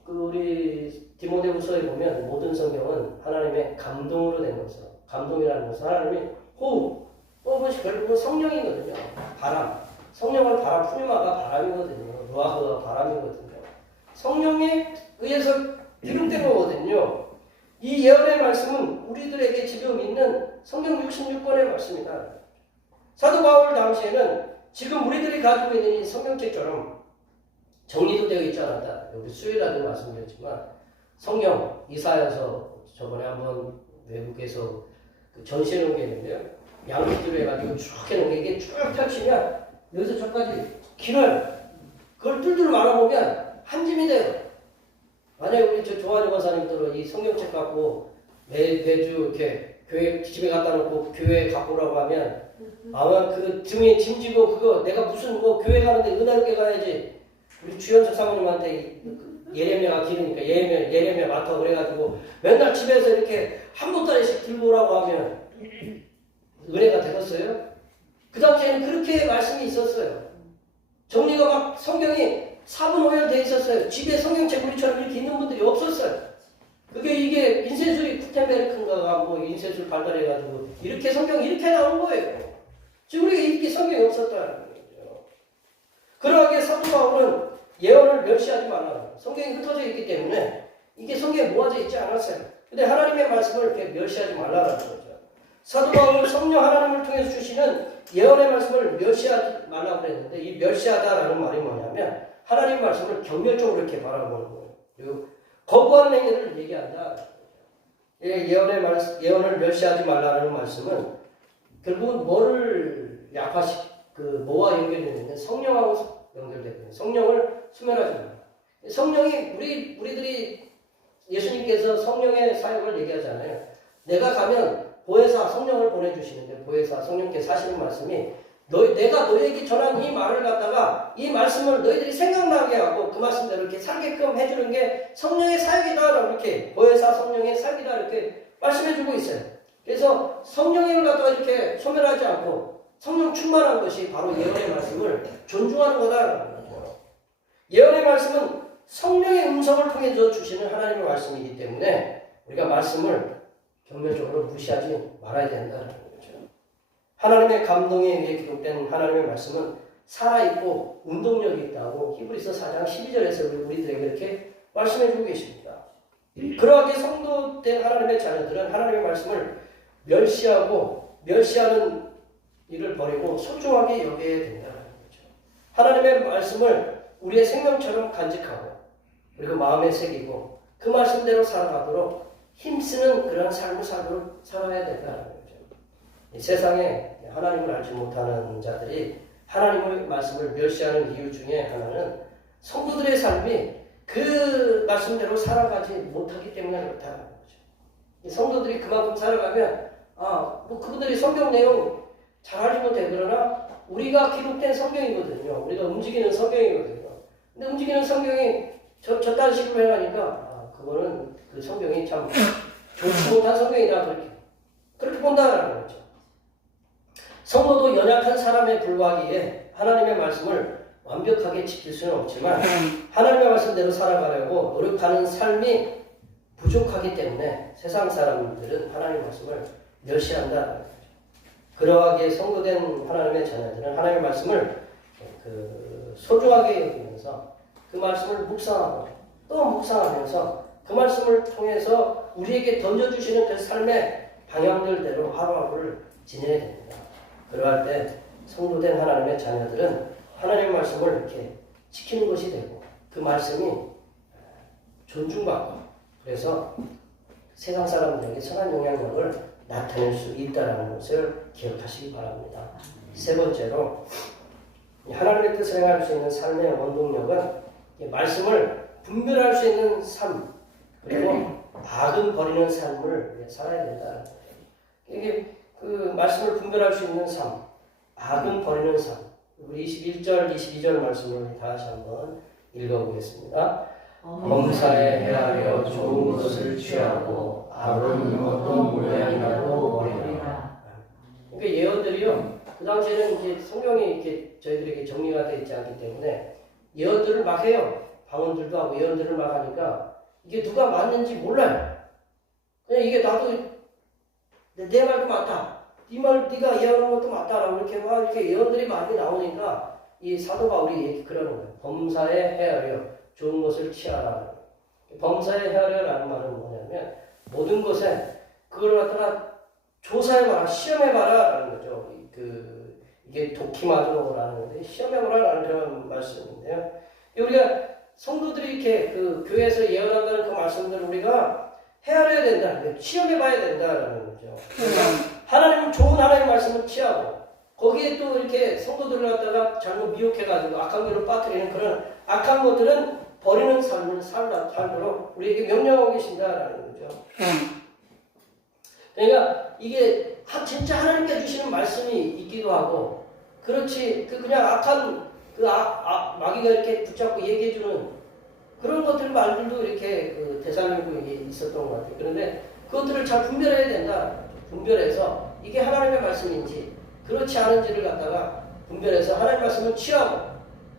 우리 디모데후서에 보면 모든 성경은 하나님의 감동으로 된 것이죠. 감동이라는 것은 하나님의 호흡, 호흡은 결국은 성령이거든요. 바람. 성령을 바람, 푸니마가 바람이거든요. 루아흐가 바람이거든요. 성령에 의해서 기록된 거거든요. 이 예언의 말씀은 우리들에게 지금 있는 성경 66권의 말씀이다. 사도 바울 당시에는 지금 우리들이 가지고 있는 이 성경책처럼 정리도 되어 있지 않았다. 여기 수요일에도 말씀드렸지만 성경 이사야서 저번에 한번 외국에서 전시해 놓은 게 있는데요. 양쪽으로 해가지고 쭉 해놓은 게 이게 쭉 펼치면 여기서 저까지 길어요. 그걸 뚫뚫 말아보면 한 짐이 돼요. 만약에 우리 저 조한희 권사님들은 이 성경책 갖고 매주 이렇게 교회 집에 갖다 놓고 교회에 갖고 오라고 하면 아마 그 등에 짐지고 그거 내가 무슨 뭐 교회 가는데 은혜롭게 가야지. 우리 주연석 사모님한테 예레미야가 길으니까 예레미야 맡아 그래가지고 맨날 집에서 이렇게 한 보따리씩 들고 오라고 하면 은혜가 되겠어요? 그 당시에는 그렇게 말씀이 있었어요. 정리가 막 성경이 4분 5열 돼 있었어요. 집에 성경책 우리처럼 이렇게 있는 분들이 없었어요. 이게 인쇄술이 구텐베르크인가가 뭐 인쇄술 발달해가지고 이렇게 성경이 이렇게 나온 거예요. 지금 우리가 이렇게 성경이 없었다는 거죠. 그러하게 사도 바울은 예언을 멸시하지 말라. 성경이 흩어져 있기 때문에 이게 성경에 모아져 있지 않았어요. 근데 하나님의 말씀을 이렇게 멸시하지 말라는 거죠. 사도 바울은 성령 하나님을 통해서 주시는 예언의 말씀을 멸시하지 말라고 그랬는데 이 멸시하다라는 말이 뭐냐면 하나님의 말씀을 경멸적으로 이렇게 바라보는 거예요. 그리고 거부하는 행위를 얘기한다. 예언을 멸시하지 말라는 말씀은 결국은 뭐를 뭐와 연결되는데 성령하고 연결되거든요. 성령을 수멸하지 말라. 성령이 우리들이 예수님께서 성령의 사역을 얘기하잖아요. 내가 가면 보혜사 성령을 보내주시는데 보혜사 성령께서 하시는 말씀이 내가 너에게 전한 이 말을 갖다가 이 말씀을 너희들이 생각나게 하고 그 말씀대로 이렇게 살게끔 해주는 게 성령의 사역이다. 이렇게 보혜사 성령의 사역이다. 이렇게 말씀해주고 있어요. 그래서 성령을 갖다가 이렇게 소멸하지 않고 성령 충만한 것이 바로 예언의 말씀을 존중하는 거다. 예언의 말씀은 성령의 음성을 통해서 주시는 하나님의 말씀이기 때문에 우리가 말씀을 경멸적으로 무시하지 말아야 된다는 거죠. 하나님의 감동에 의해 기록된 하나님의 말씀은 살아있고 운동력이 있다고 히브리서 4장 12절에서 우리들에게 이렇게 말씀해주고 계십니다. 그러하게 성도된 하나님의 자녀들은 하나님의 말씀을 멸시하는 일을 버리고 소중하게 여겨야 된다는 거죠. 하나님의 말씀을 우리의 생명처럼 간직하고 그리고 마음에 새기고 그 말씀대로 살아가도록 힘쓰는 그런 삶을 살아야 된다는 거죠. 이 세상에 하나님을 알지 못하는 자들이 하나님의 말씀을 멸시하는 이유 중에 하나는 성도들의 삶이 그 말씀대로 살아가지 못하기 때문에 그렇다는 거죠. 이 성도들이 그만큼 살아가면 뭐 그분들이 성경 내용 잘 알지 못해. 그러나 우리가 기록된 성경이거든요. 우리가 움직이는 성경이거든요. 근데 움직이는 성경이 저딴 식으로 해가니까 그거는 그 성경이 참 좋지 못한 성경이다. 그렇게 본다는 거죠. 성도도 연약한 사람에 불과하기에 하나님의 말씀을 완벽하게 지킬 수는 없지만 하나님의 말씀대로 살아가려고 노력하는 삶이 부족하기 때문에 세상 사람들은 하나님의 말씀을 멸시한다. 그러하게 성도된 하나님의 자녀들은 하나님의 말씀을 소중하게 여기면서 그 말씀을 묵상하고 또 묵상하면서 그 말씀을 통해서 우리에게 던져주시는 그 삶의 방향들대로 하루하루를 지내야 됩니다. 그러할 때 성도된 하나님의 자녀들은 하나님의 말씀을 이렇게 지키는 것이 되고 그 말씀이 존중받고 그래서 세상 사람들에게 선한 영향력을 나타낼 수 있다는 것을 기억하시기 바랍니다. 세 번째로 하나님의 뜻을 행할 수 있는 삶의 원동력은 말씀을 분별할 수 있는 삶 그리고 악은 버리는 삶을 살아야 된다는 거예요. 이게 그 말씀을 분별할 수 있는 삶, 악은 버리는 삶. 우리 21절, 22절 말씀을 다시 한번 읽어보겠습니다. 범사에 헤아려 좋은 것을 취하고 악은 어떤 모양이라도 버리라. 그러니까 예언들이요. 그 당시에는 이제 성경이 이렇게 저희들에게 정리가 되어 있지 않기 때문에 예언들을 막 해요. 방언들도 하고 예언들을 막 하니까 이게 누가 맞는지 몰라요. 그냥 이게 나도 내 말도 맞다. 네가 예언한 것도 맞다라고 이렇게 막 이렇게 예언들이 많이 나오니까 이 사도 바울이 그러는 거예요. 범사에 헤아려 좋은 것을 취하라. 범사에 헤아려라는 말은 뭐냐면 모든 것에 그걸 갖다가 조사해봐라, 시험해봐라라는 거죠. 이게 도키마조라는 건데 시험해보라라는 그런 말씀인데요. 우리가 성도들이 이렇게 그 교회에서 예언한다는 그 말씀들을 우리가 헤아려야 된다, 시험해봐야 된다라는 거죠. 하나님은 좋은 하나님의 말씀을 취하고 거기에 또 이렇게 성도들을 갖다가 잘못 미혹해가지고 악한 길로 빠뜨리는 그런 악한 것들은 버리는 삶을 살도록 우리에게 명령하고 계신다라는 거죠. 그러니까 이게 진짜 하나님께 주시는 말씀이 있기도 하고 그렇지 그냥 악한 마귀가 이렇게 붙잡고 얘기해주는 그런 것들 말들도 이렇게 그 데살로니가에 있었던 것 같아요. 그런데 그것들을 잘 분별해야 된다. 분별해서 이게 하나님의 말씀인지 그렇지 않은지를 갖다가 분별해서 하나님의 말씀을 취하고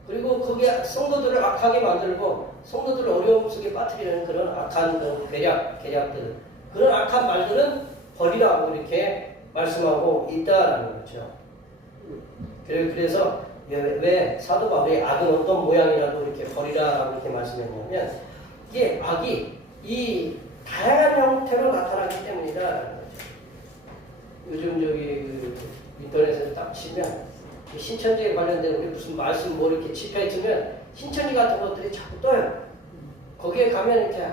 그리고 그게 성도들을 악하게 만들고 성도들을 어려움 속에 빠뜨리는 그런 악한 그 계략들 그런 악한 말들은 버리라고 이렇게 말씀하고 있다라는 거죠. 그래서 왜 사도 바울이 악은 어떤 모양이라도 이렇게 버리라라고 이렇게 말씀했냐면 이게 악이 이 다양한 형태로 나타나기 때문이다라는 거죠. 요즘 인터넷에서 딱 치면 신천지에 관련된 우리 무슨 말씀 뭐 이렇게 집혀있으면 신천지 같은 것들이 자꾸 떠요. 거기에 가면 이렇게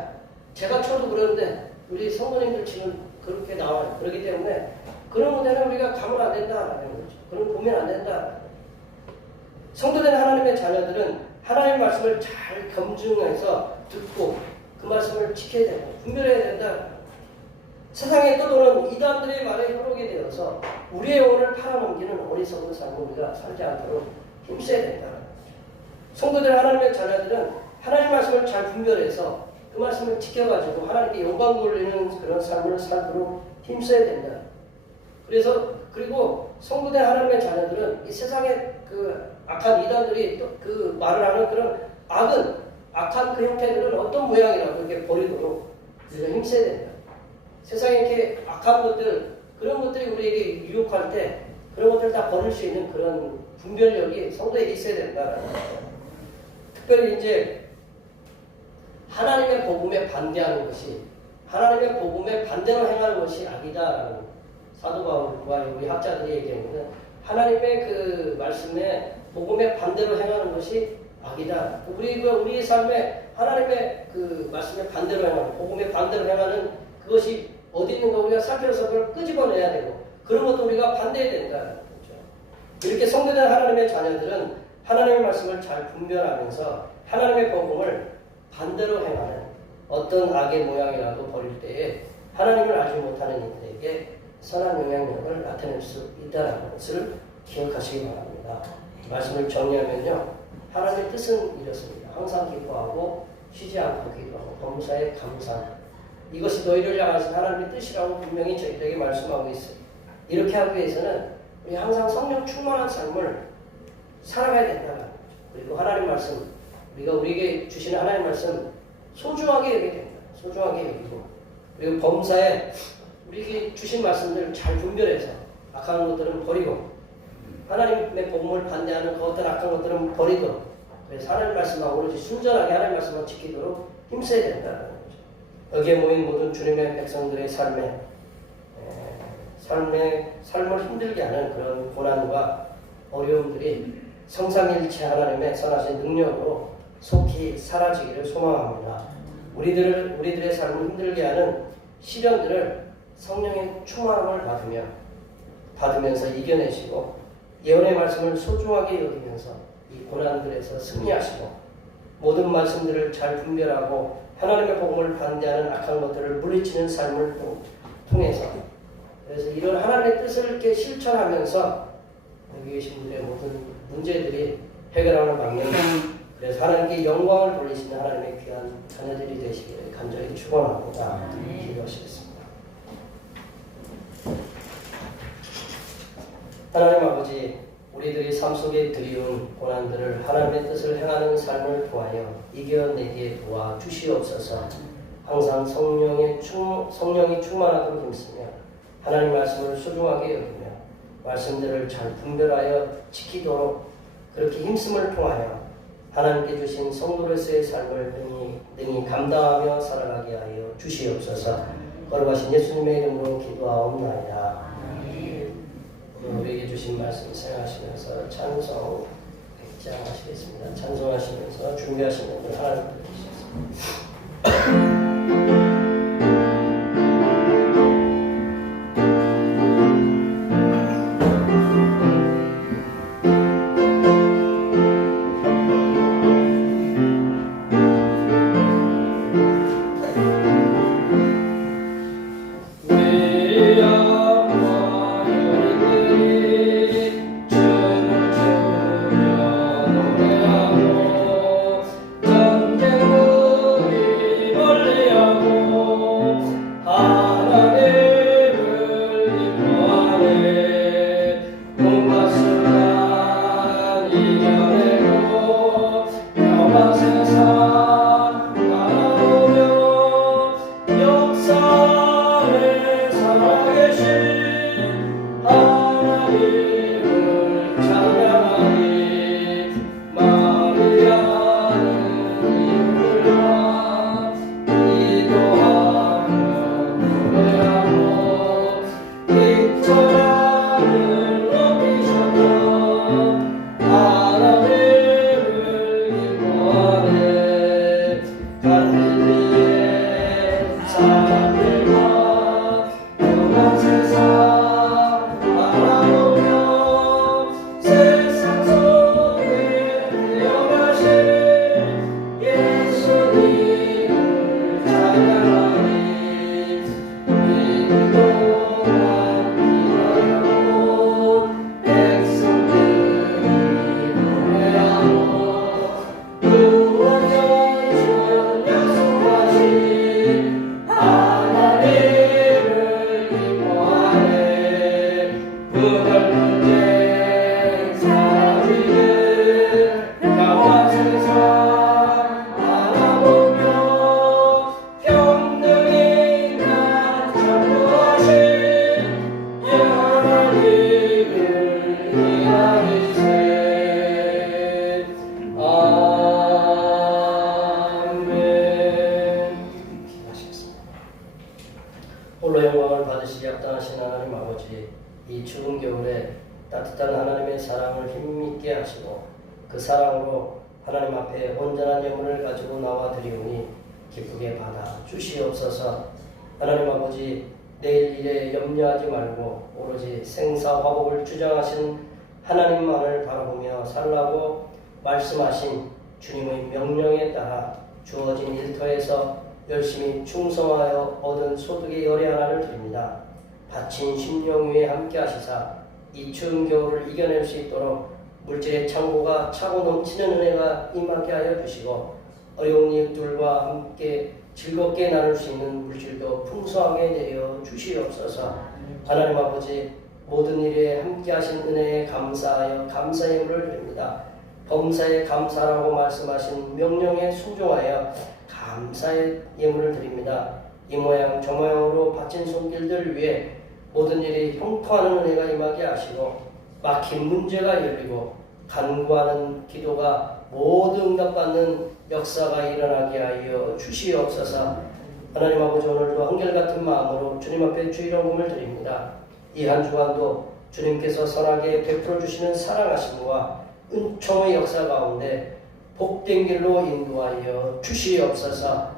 제가 쳐도 그러는데 우리 성도님들 치면 그렇게 나와요. 그렇기 때문에 그런 무대는 우리가 가면 안 된다라는 거죠. 그런 거 보면 안 된다. 성도된 하나님의 자녀들은 하나님의 말씀을 잘 검증해서 듣고 그 말씀을 지켜야 된다. 분별해야 된다. 세상에 떠도는 이단들의 말에 흐르게 되어서 우리의 영혼을 팔아넘기는 어리석은 삶을 우리가 살지 않도록 힘써야 된다. 성도들 하나님의 자녀들은 하나님 말씀을 잘 분별해서 그 말씀을 지켜가지고 하나님께 영광 돌리는 그런 삶을 살도록 힘써야 된다. 그리고 성도된 하나님의 자녀들은 이 세상에 그 악한 이단들이 또 그 말을 하는 그런 악한 그 형태들은 어떤 모양이라도 이렇게 버리도록 우리가 힘써야 된다. 세상에 이렇게 악한 것들, 그런 것들이 우리에게 유혹할 때 그런 것들을 다 버릴 수 있는 그런 분별력이 성도에게 있어야 된다라는 거죠. 특별히 이제 하나님의 복음에 반대하는 것이 하나님의 복음에 반대로 행하는 것이 악이다라는 사도 바울과 우리 학자들이 얘기하는 하나님의 그 말씀에 복음에 반대로 행하는 것이 악이다. 우리의 삶에 하나님의 그 말씀에 반대로 행하는 복음에 반대로 행하는 그것이 어디 있는가 우리가 살펴서 그걸 끄집어내야 되고 그런 것도 우리가 반대해야 된다는 거죠. 이렇게 성도된 하나님의 자녀들은 하나님의 말씀을 잘 분별하면서 하나님의 복음을 반대로 행하는 어떤 악의 모양이라도 버릴 때에 하나님을 알지 못하는 이들에게 선한 영향력을 나타낼 수 있다는 것을 기억하시기 바랍니다. 말씀을 정리하면요. 하나님의 뜻은 이렇습니다. 항상 기뻐하고 쉬지 않고 기도하고 범사에 감사하는 이것이 너희를 향하신 하나님의 뜻이라고 분명히 저희들에게 말씀하고 있어요. 이렇게 하기 위해서는 우리 항상 성령 충만한 삶을 살아가야 된다는 거죠. 그리고 하나님 말씀, 우리에게 주시는 하나님 말씀 소중하게 여겨야 된다. 소중하게 여기고 그리고 범사에 우리에게 주신 말씀들을 잘 분별해서 악한 것들은 버리고 하나님의 복음을 반대하는 그 어떤 악한 것들은 버리도록 그래서 하나님 말씀하고 오로지 순전하게 하나님 말씀을 지키도록 힘써야 된다는 거죠. 여기에 모인 모든 주님의 백성들의 삶을 힘들게 하는 그런 고난과 어려움들이 성삼일체 하나님의 선하신 능력으로 속히 사라지기를 소망합니다. 우리들의 삶을 힘들게 하는 시련들을 성령의 충만함을 받으면서 이겨내시고 예언의 말씀을 소중하게 여기면서 이 고난들에서 승리하시고 모든 말씀들을 잘 분별하고 하나님의 복음을 반대하는 악한 것들을 물리치는 삶을 통해서 그래서 이런 하나님의 뜻을 이렇게 실천하면서 여기 계신 분들의 모든 문제들이 해결하는 방향이 그래서 하나님께 영광을 돌리시는 하나님의 귀한 자녀들이 되시기를 간절히 축원합니다. 기도하시겠습니다. 하나님 아버지, 우리들이 삶 속에 드리운 고난들을 하나님의 뜻을 행하는 삶을 통하여 이겨내게 도와주시옵소서. 항상 성령이 충만하도록 힘쓰며 하나님 말씀을 소중하게 여기며 말씀들을 잘 분별하여 지키도록 그렇게 힘씀을 통하여 하나님께 주신 성도로서의 삶을 능히 감당하며 살아가게 하여 주시옵소서. 걸어가신 예수님의 이름으로 기도하옵나이다. 오늘 우리에게 주신 말씀 생각하시면서 찬송 100장 하시겠습니다. 찬송하시면서 준비하시는 분 하나님 들으시겠습니다. 홀로 영광을 받으시기 합당하신 하나님 아버지, 이 추운 겨울에 따뜻한 하나님의 사랑을 힘있게 하시고 그 사랑으로 하나님 앞에 온전한 예물을 가지고 나와 드리오니 기쁘게 받아 주시옵소서. 하나님 아버지, 내일 일에 염려하지 말고 오로지 생사화복을 주장하신 하나님만을 바라보며 살라고 말씀하신 주님의 명령에 따라 주어진 일터에서 열심히 충성하여 얻은 소득의 열의 하나를 드립니다. 바친 심령 위에 함께 하시사 이 추운 겨울을 이겨낼 수 있도록 물질의 창고가 차고 넘치는 은혜가 임하게 하여 주시고 어려운 이웃들과 함께 즐겁게 나눌 수 있는 물질도 풍성하게 내려 주시옵소서. 하나님 아버지, 모든 일에 함께 하신 은혜에 감사하여 감사의 예물을 드립니다. 범사에 감사라고 말씀하신 명령에 순종하여 감사의 예물을 드립니다. 이 모양 저 모양으로 바친 손길들 위에 모든 일이 형통하는 은혜가 임하게 하시고 막힌 문제가 열리고 간구하는 기도가 모두 응답받는 역사가 일어나게 하여 주시옵소서. 하나님 아버지, 오늘도 한결같은 마음으로 주님 앞에 주일원금을 드립니다. 이 한 주간도 주님께서 선하게 베풀어 주시는 사랑하심과 은총의 역사 가운데 복된 길로 인도하여 주시옵소서.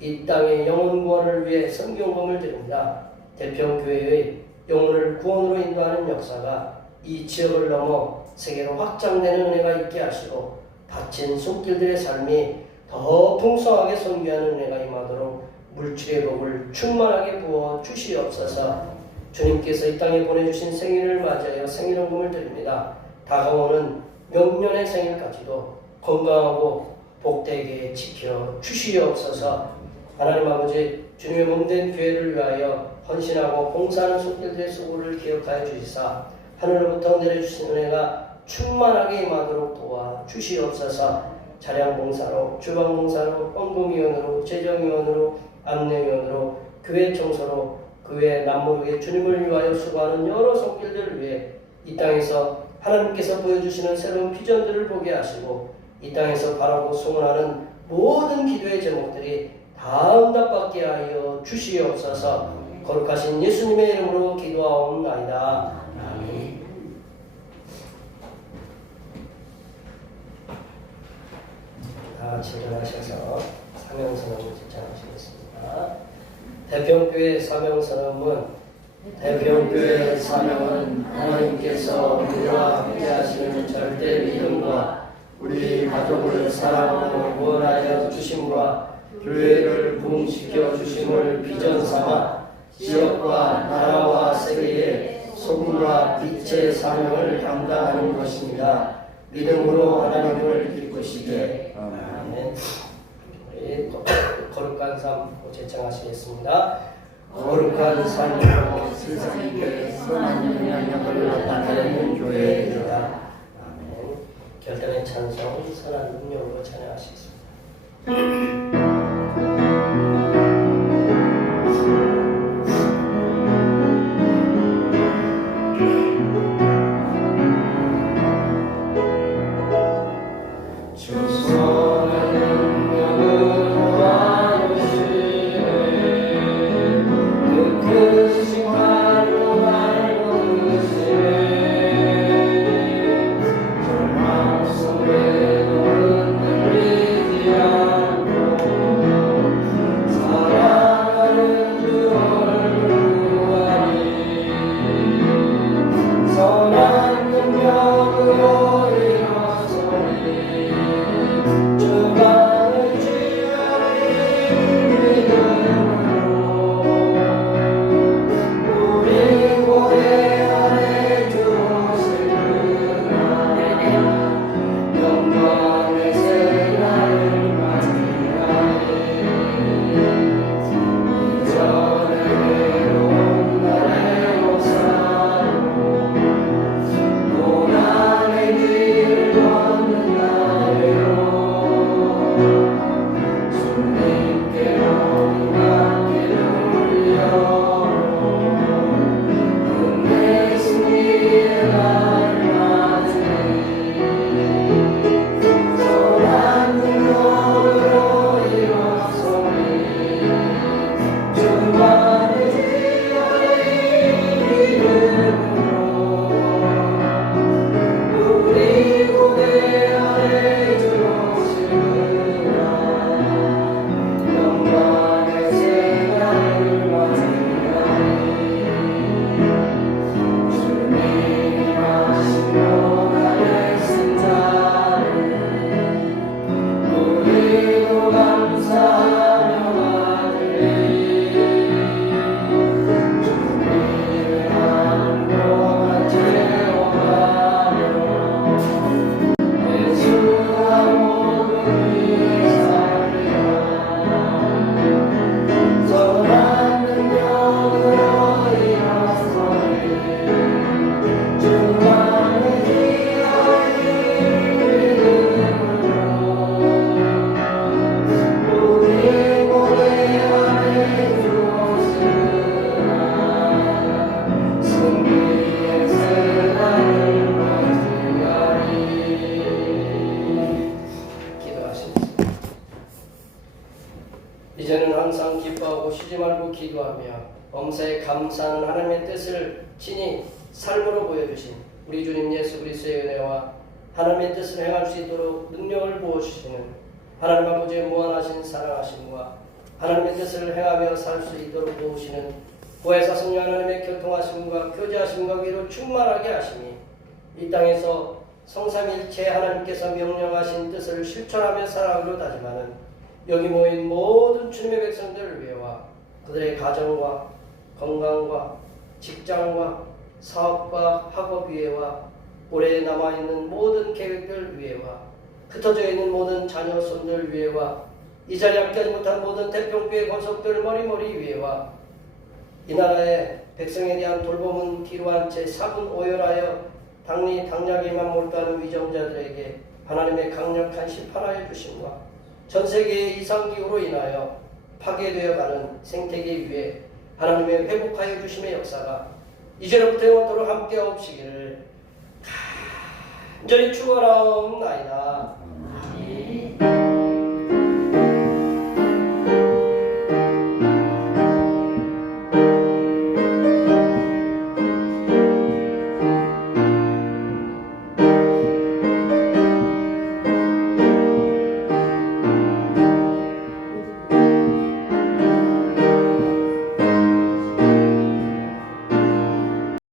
이 땅의 영혼 구원을 위해 성경금을 드립니다. 대평교회의 영혼을 구원으로 인도하는 역사가 이 지역을 넘어 세계로 확장되는 은혜가 있게 하시고 바친 손길들의 삶이 더 풍성하게 선교하는 은혜가 임하도록 물질의 복을 충만하게 부어 주시옵소서. 주님께서 이 땅에 보내주신 생일을 맞이하여 생일원금을 드립니다. 다가오는 명년의 생일까지도 건강하고 복되게 지켜 주시옵소서. 하나님 아버지, 주님의 몸된 교회를 위하여 헌신하고 봉사하는 손길들의 수고를 기억하여 주시사 하늘로부터 내려주신 은혜가 충만하게 임하도록 도와 주시옵소서. 차량 봉사로, 주방 봉사로, 헌금위원으로, 재정위원으로, 안내위원으로, 교회 청소로, 그 외 남모르게 주님을 위하여 수고하는 여러 손길들을 위해 이 땅에서 하나님께서 보여주시는 새로운 비전들을 보게 하시고 이 땅에서 바라고 소원하는 모든 기도의 제목들이 다 응답받게 하여 주시옵소서. 거룩하신 예수님의 이름으로 기도하옵나이다. 아멘. 다 같이 일어나셔서 사명선언을 제창하시겠습니다. 대평교회 사명은 하나님께서 우리와 함께 하시는 절대 믿음과 우리 가족을 사랑하고 구원하여 주심과 교회를 부흥시켜 주심을 비전 삼아 지역과 나라와 세계에 소금과 빛의 사명을 감당하는 것입니다. 믿음으로 하나님을 기쁘시게. 아멘. 우리 거룩한 삶 제청하시겠습니다. 거룩한 삶으로 세상에 선한 영향력을 나타내는 교회입니다. 아멘. 결단의 찬송, 선한 능력으로 찬양하시겠습니다. 이제는 항상 기뻐하고 쉬지 말고 기도하며 범사에 감사하는 하나님의 뜻을 친히 삶으로 보여주신 우리 주님 예수 그리스도의 은혜와 하나님의 뜻을 행할 수 있도록 능력을 부어주시는 하나님 아버지의 무한하신 사랑하심과 하나님의 뜻을 행하며 살 수 있도록 도우시는 보혜사 성령 하나님의 교통하심과 교제하심과 위로 충만하게 하시니 이 땅에서 성삼일체 하나님께서 명령하신 뜻을 실천하며 살아가기로 다짐하는 여기 모인 모든 주님의 백성들을 위해와 그들의 가정과 건강과 직장과 사업과 학업 위해와 올해 남아있는 모든 계획들 위해와 흩어져 있는 모든 자녀 손들 위에와 이 자리에 함께하지 못한 모든 태평교회 권속들 머리머리 위에와 이 나라의 백성에 대한 돌봄은 뒤로 한 채 사분 오열하여 당리 당략에만 몰두하는 위정자들에게 하나님의 강력한 심판하여 주심과 전 세계의 이상기후로 인하여 파괴되어가는 생태계 위에 하나님의 회복하여 주심의 역사가 이제로부터 영원토록 함께 없으기를 간절히 축원하옵나이다.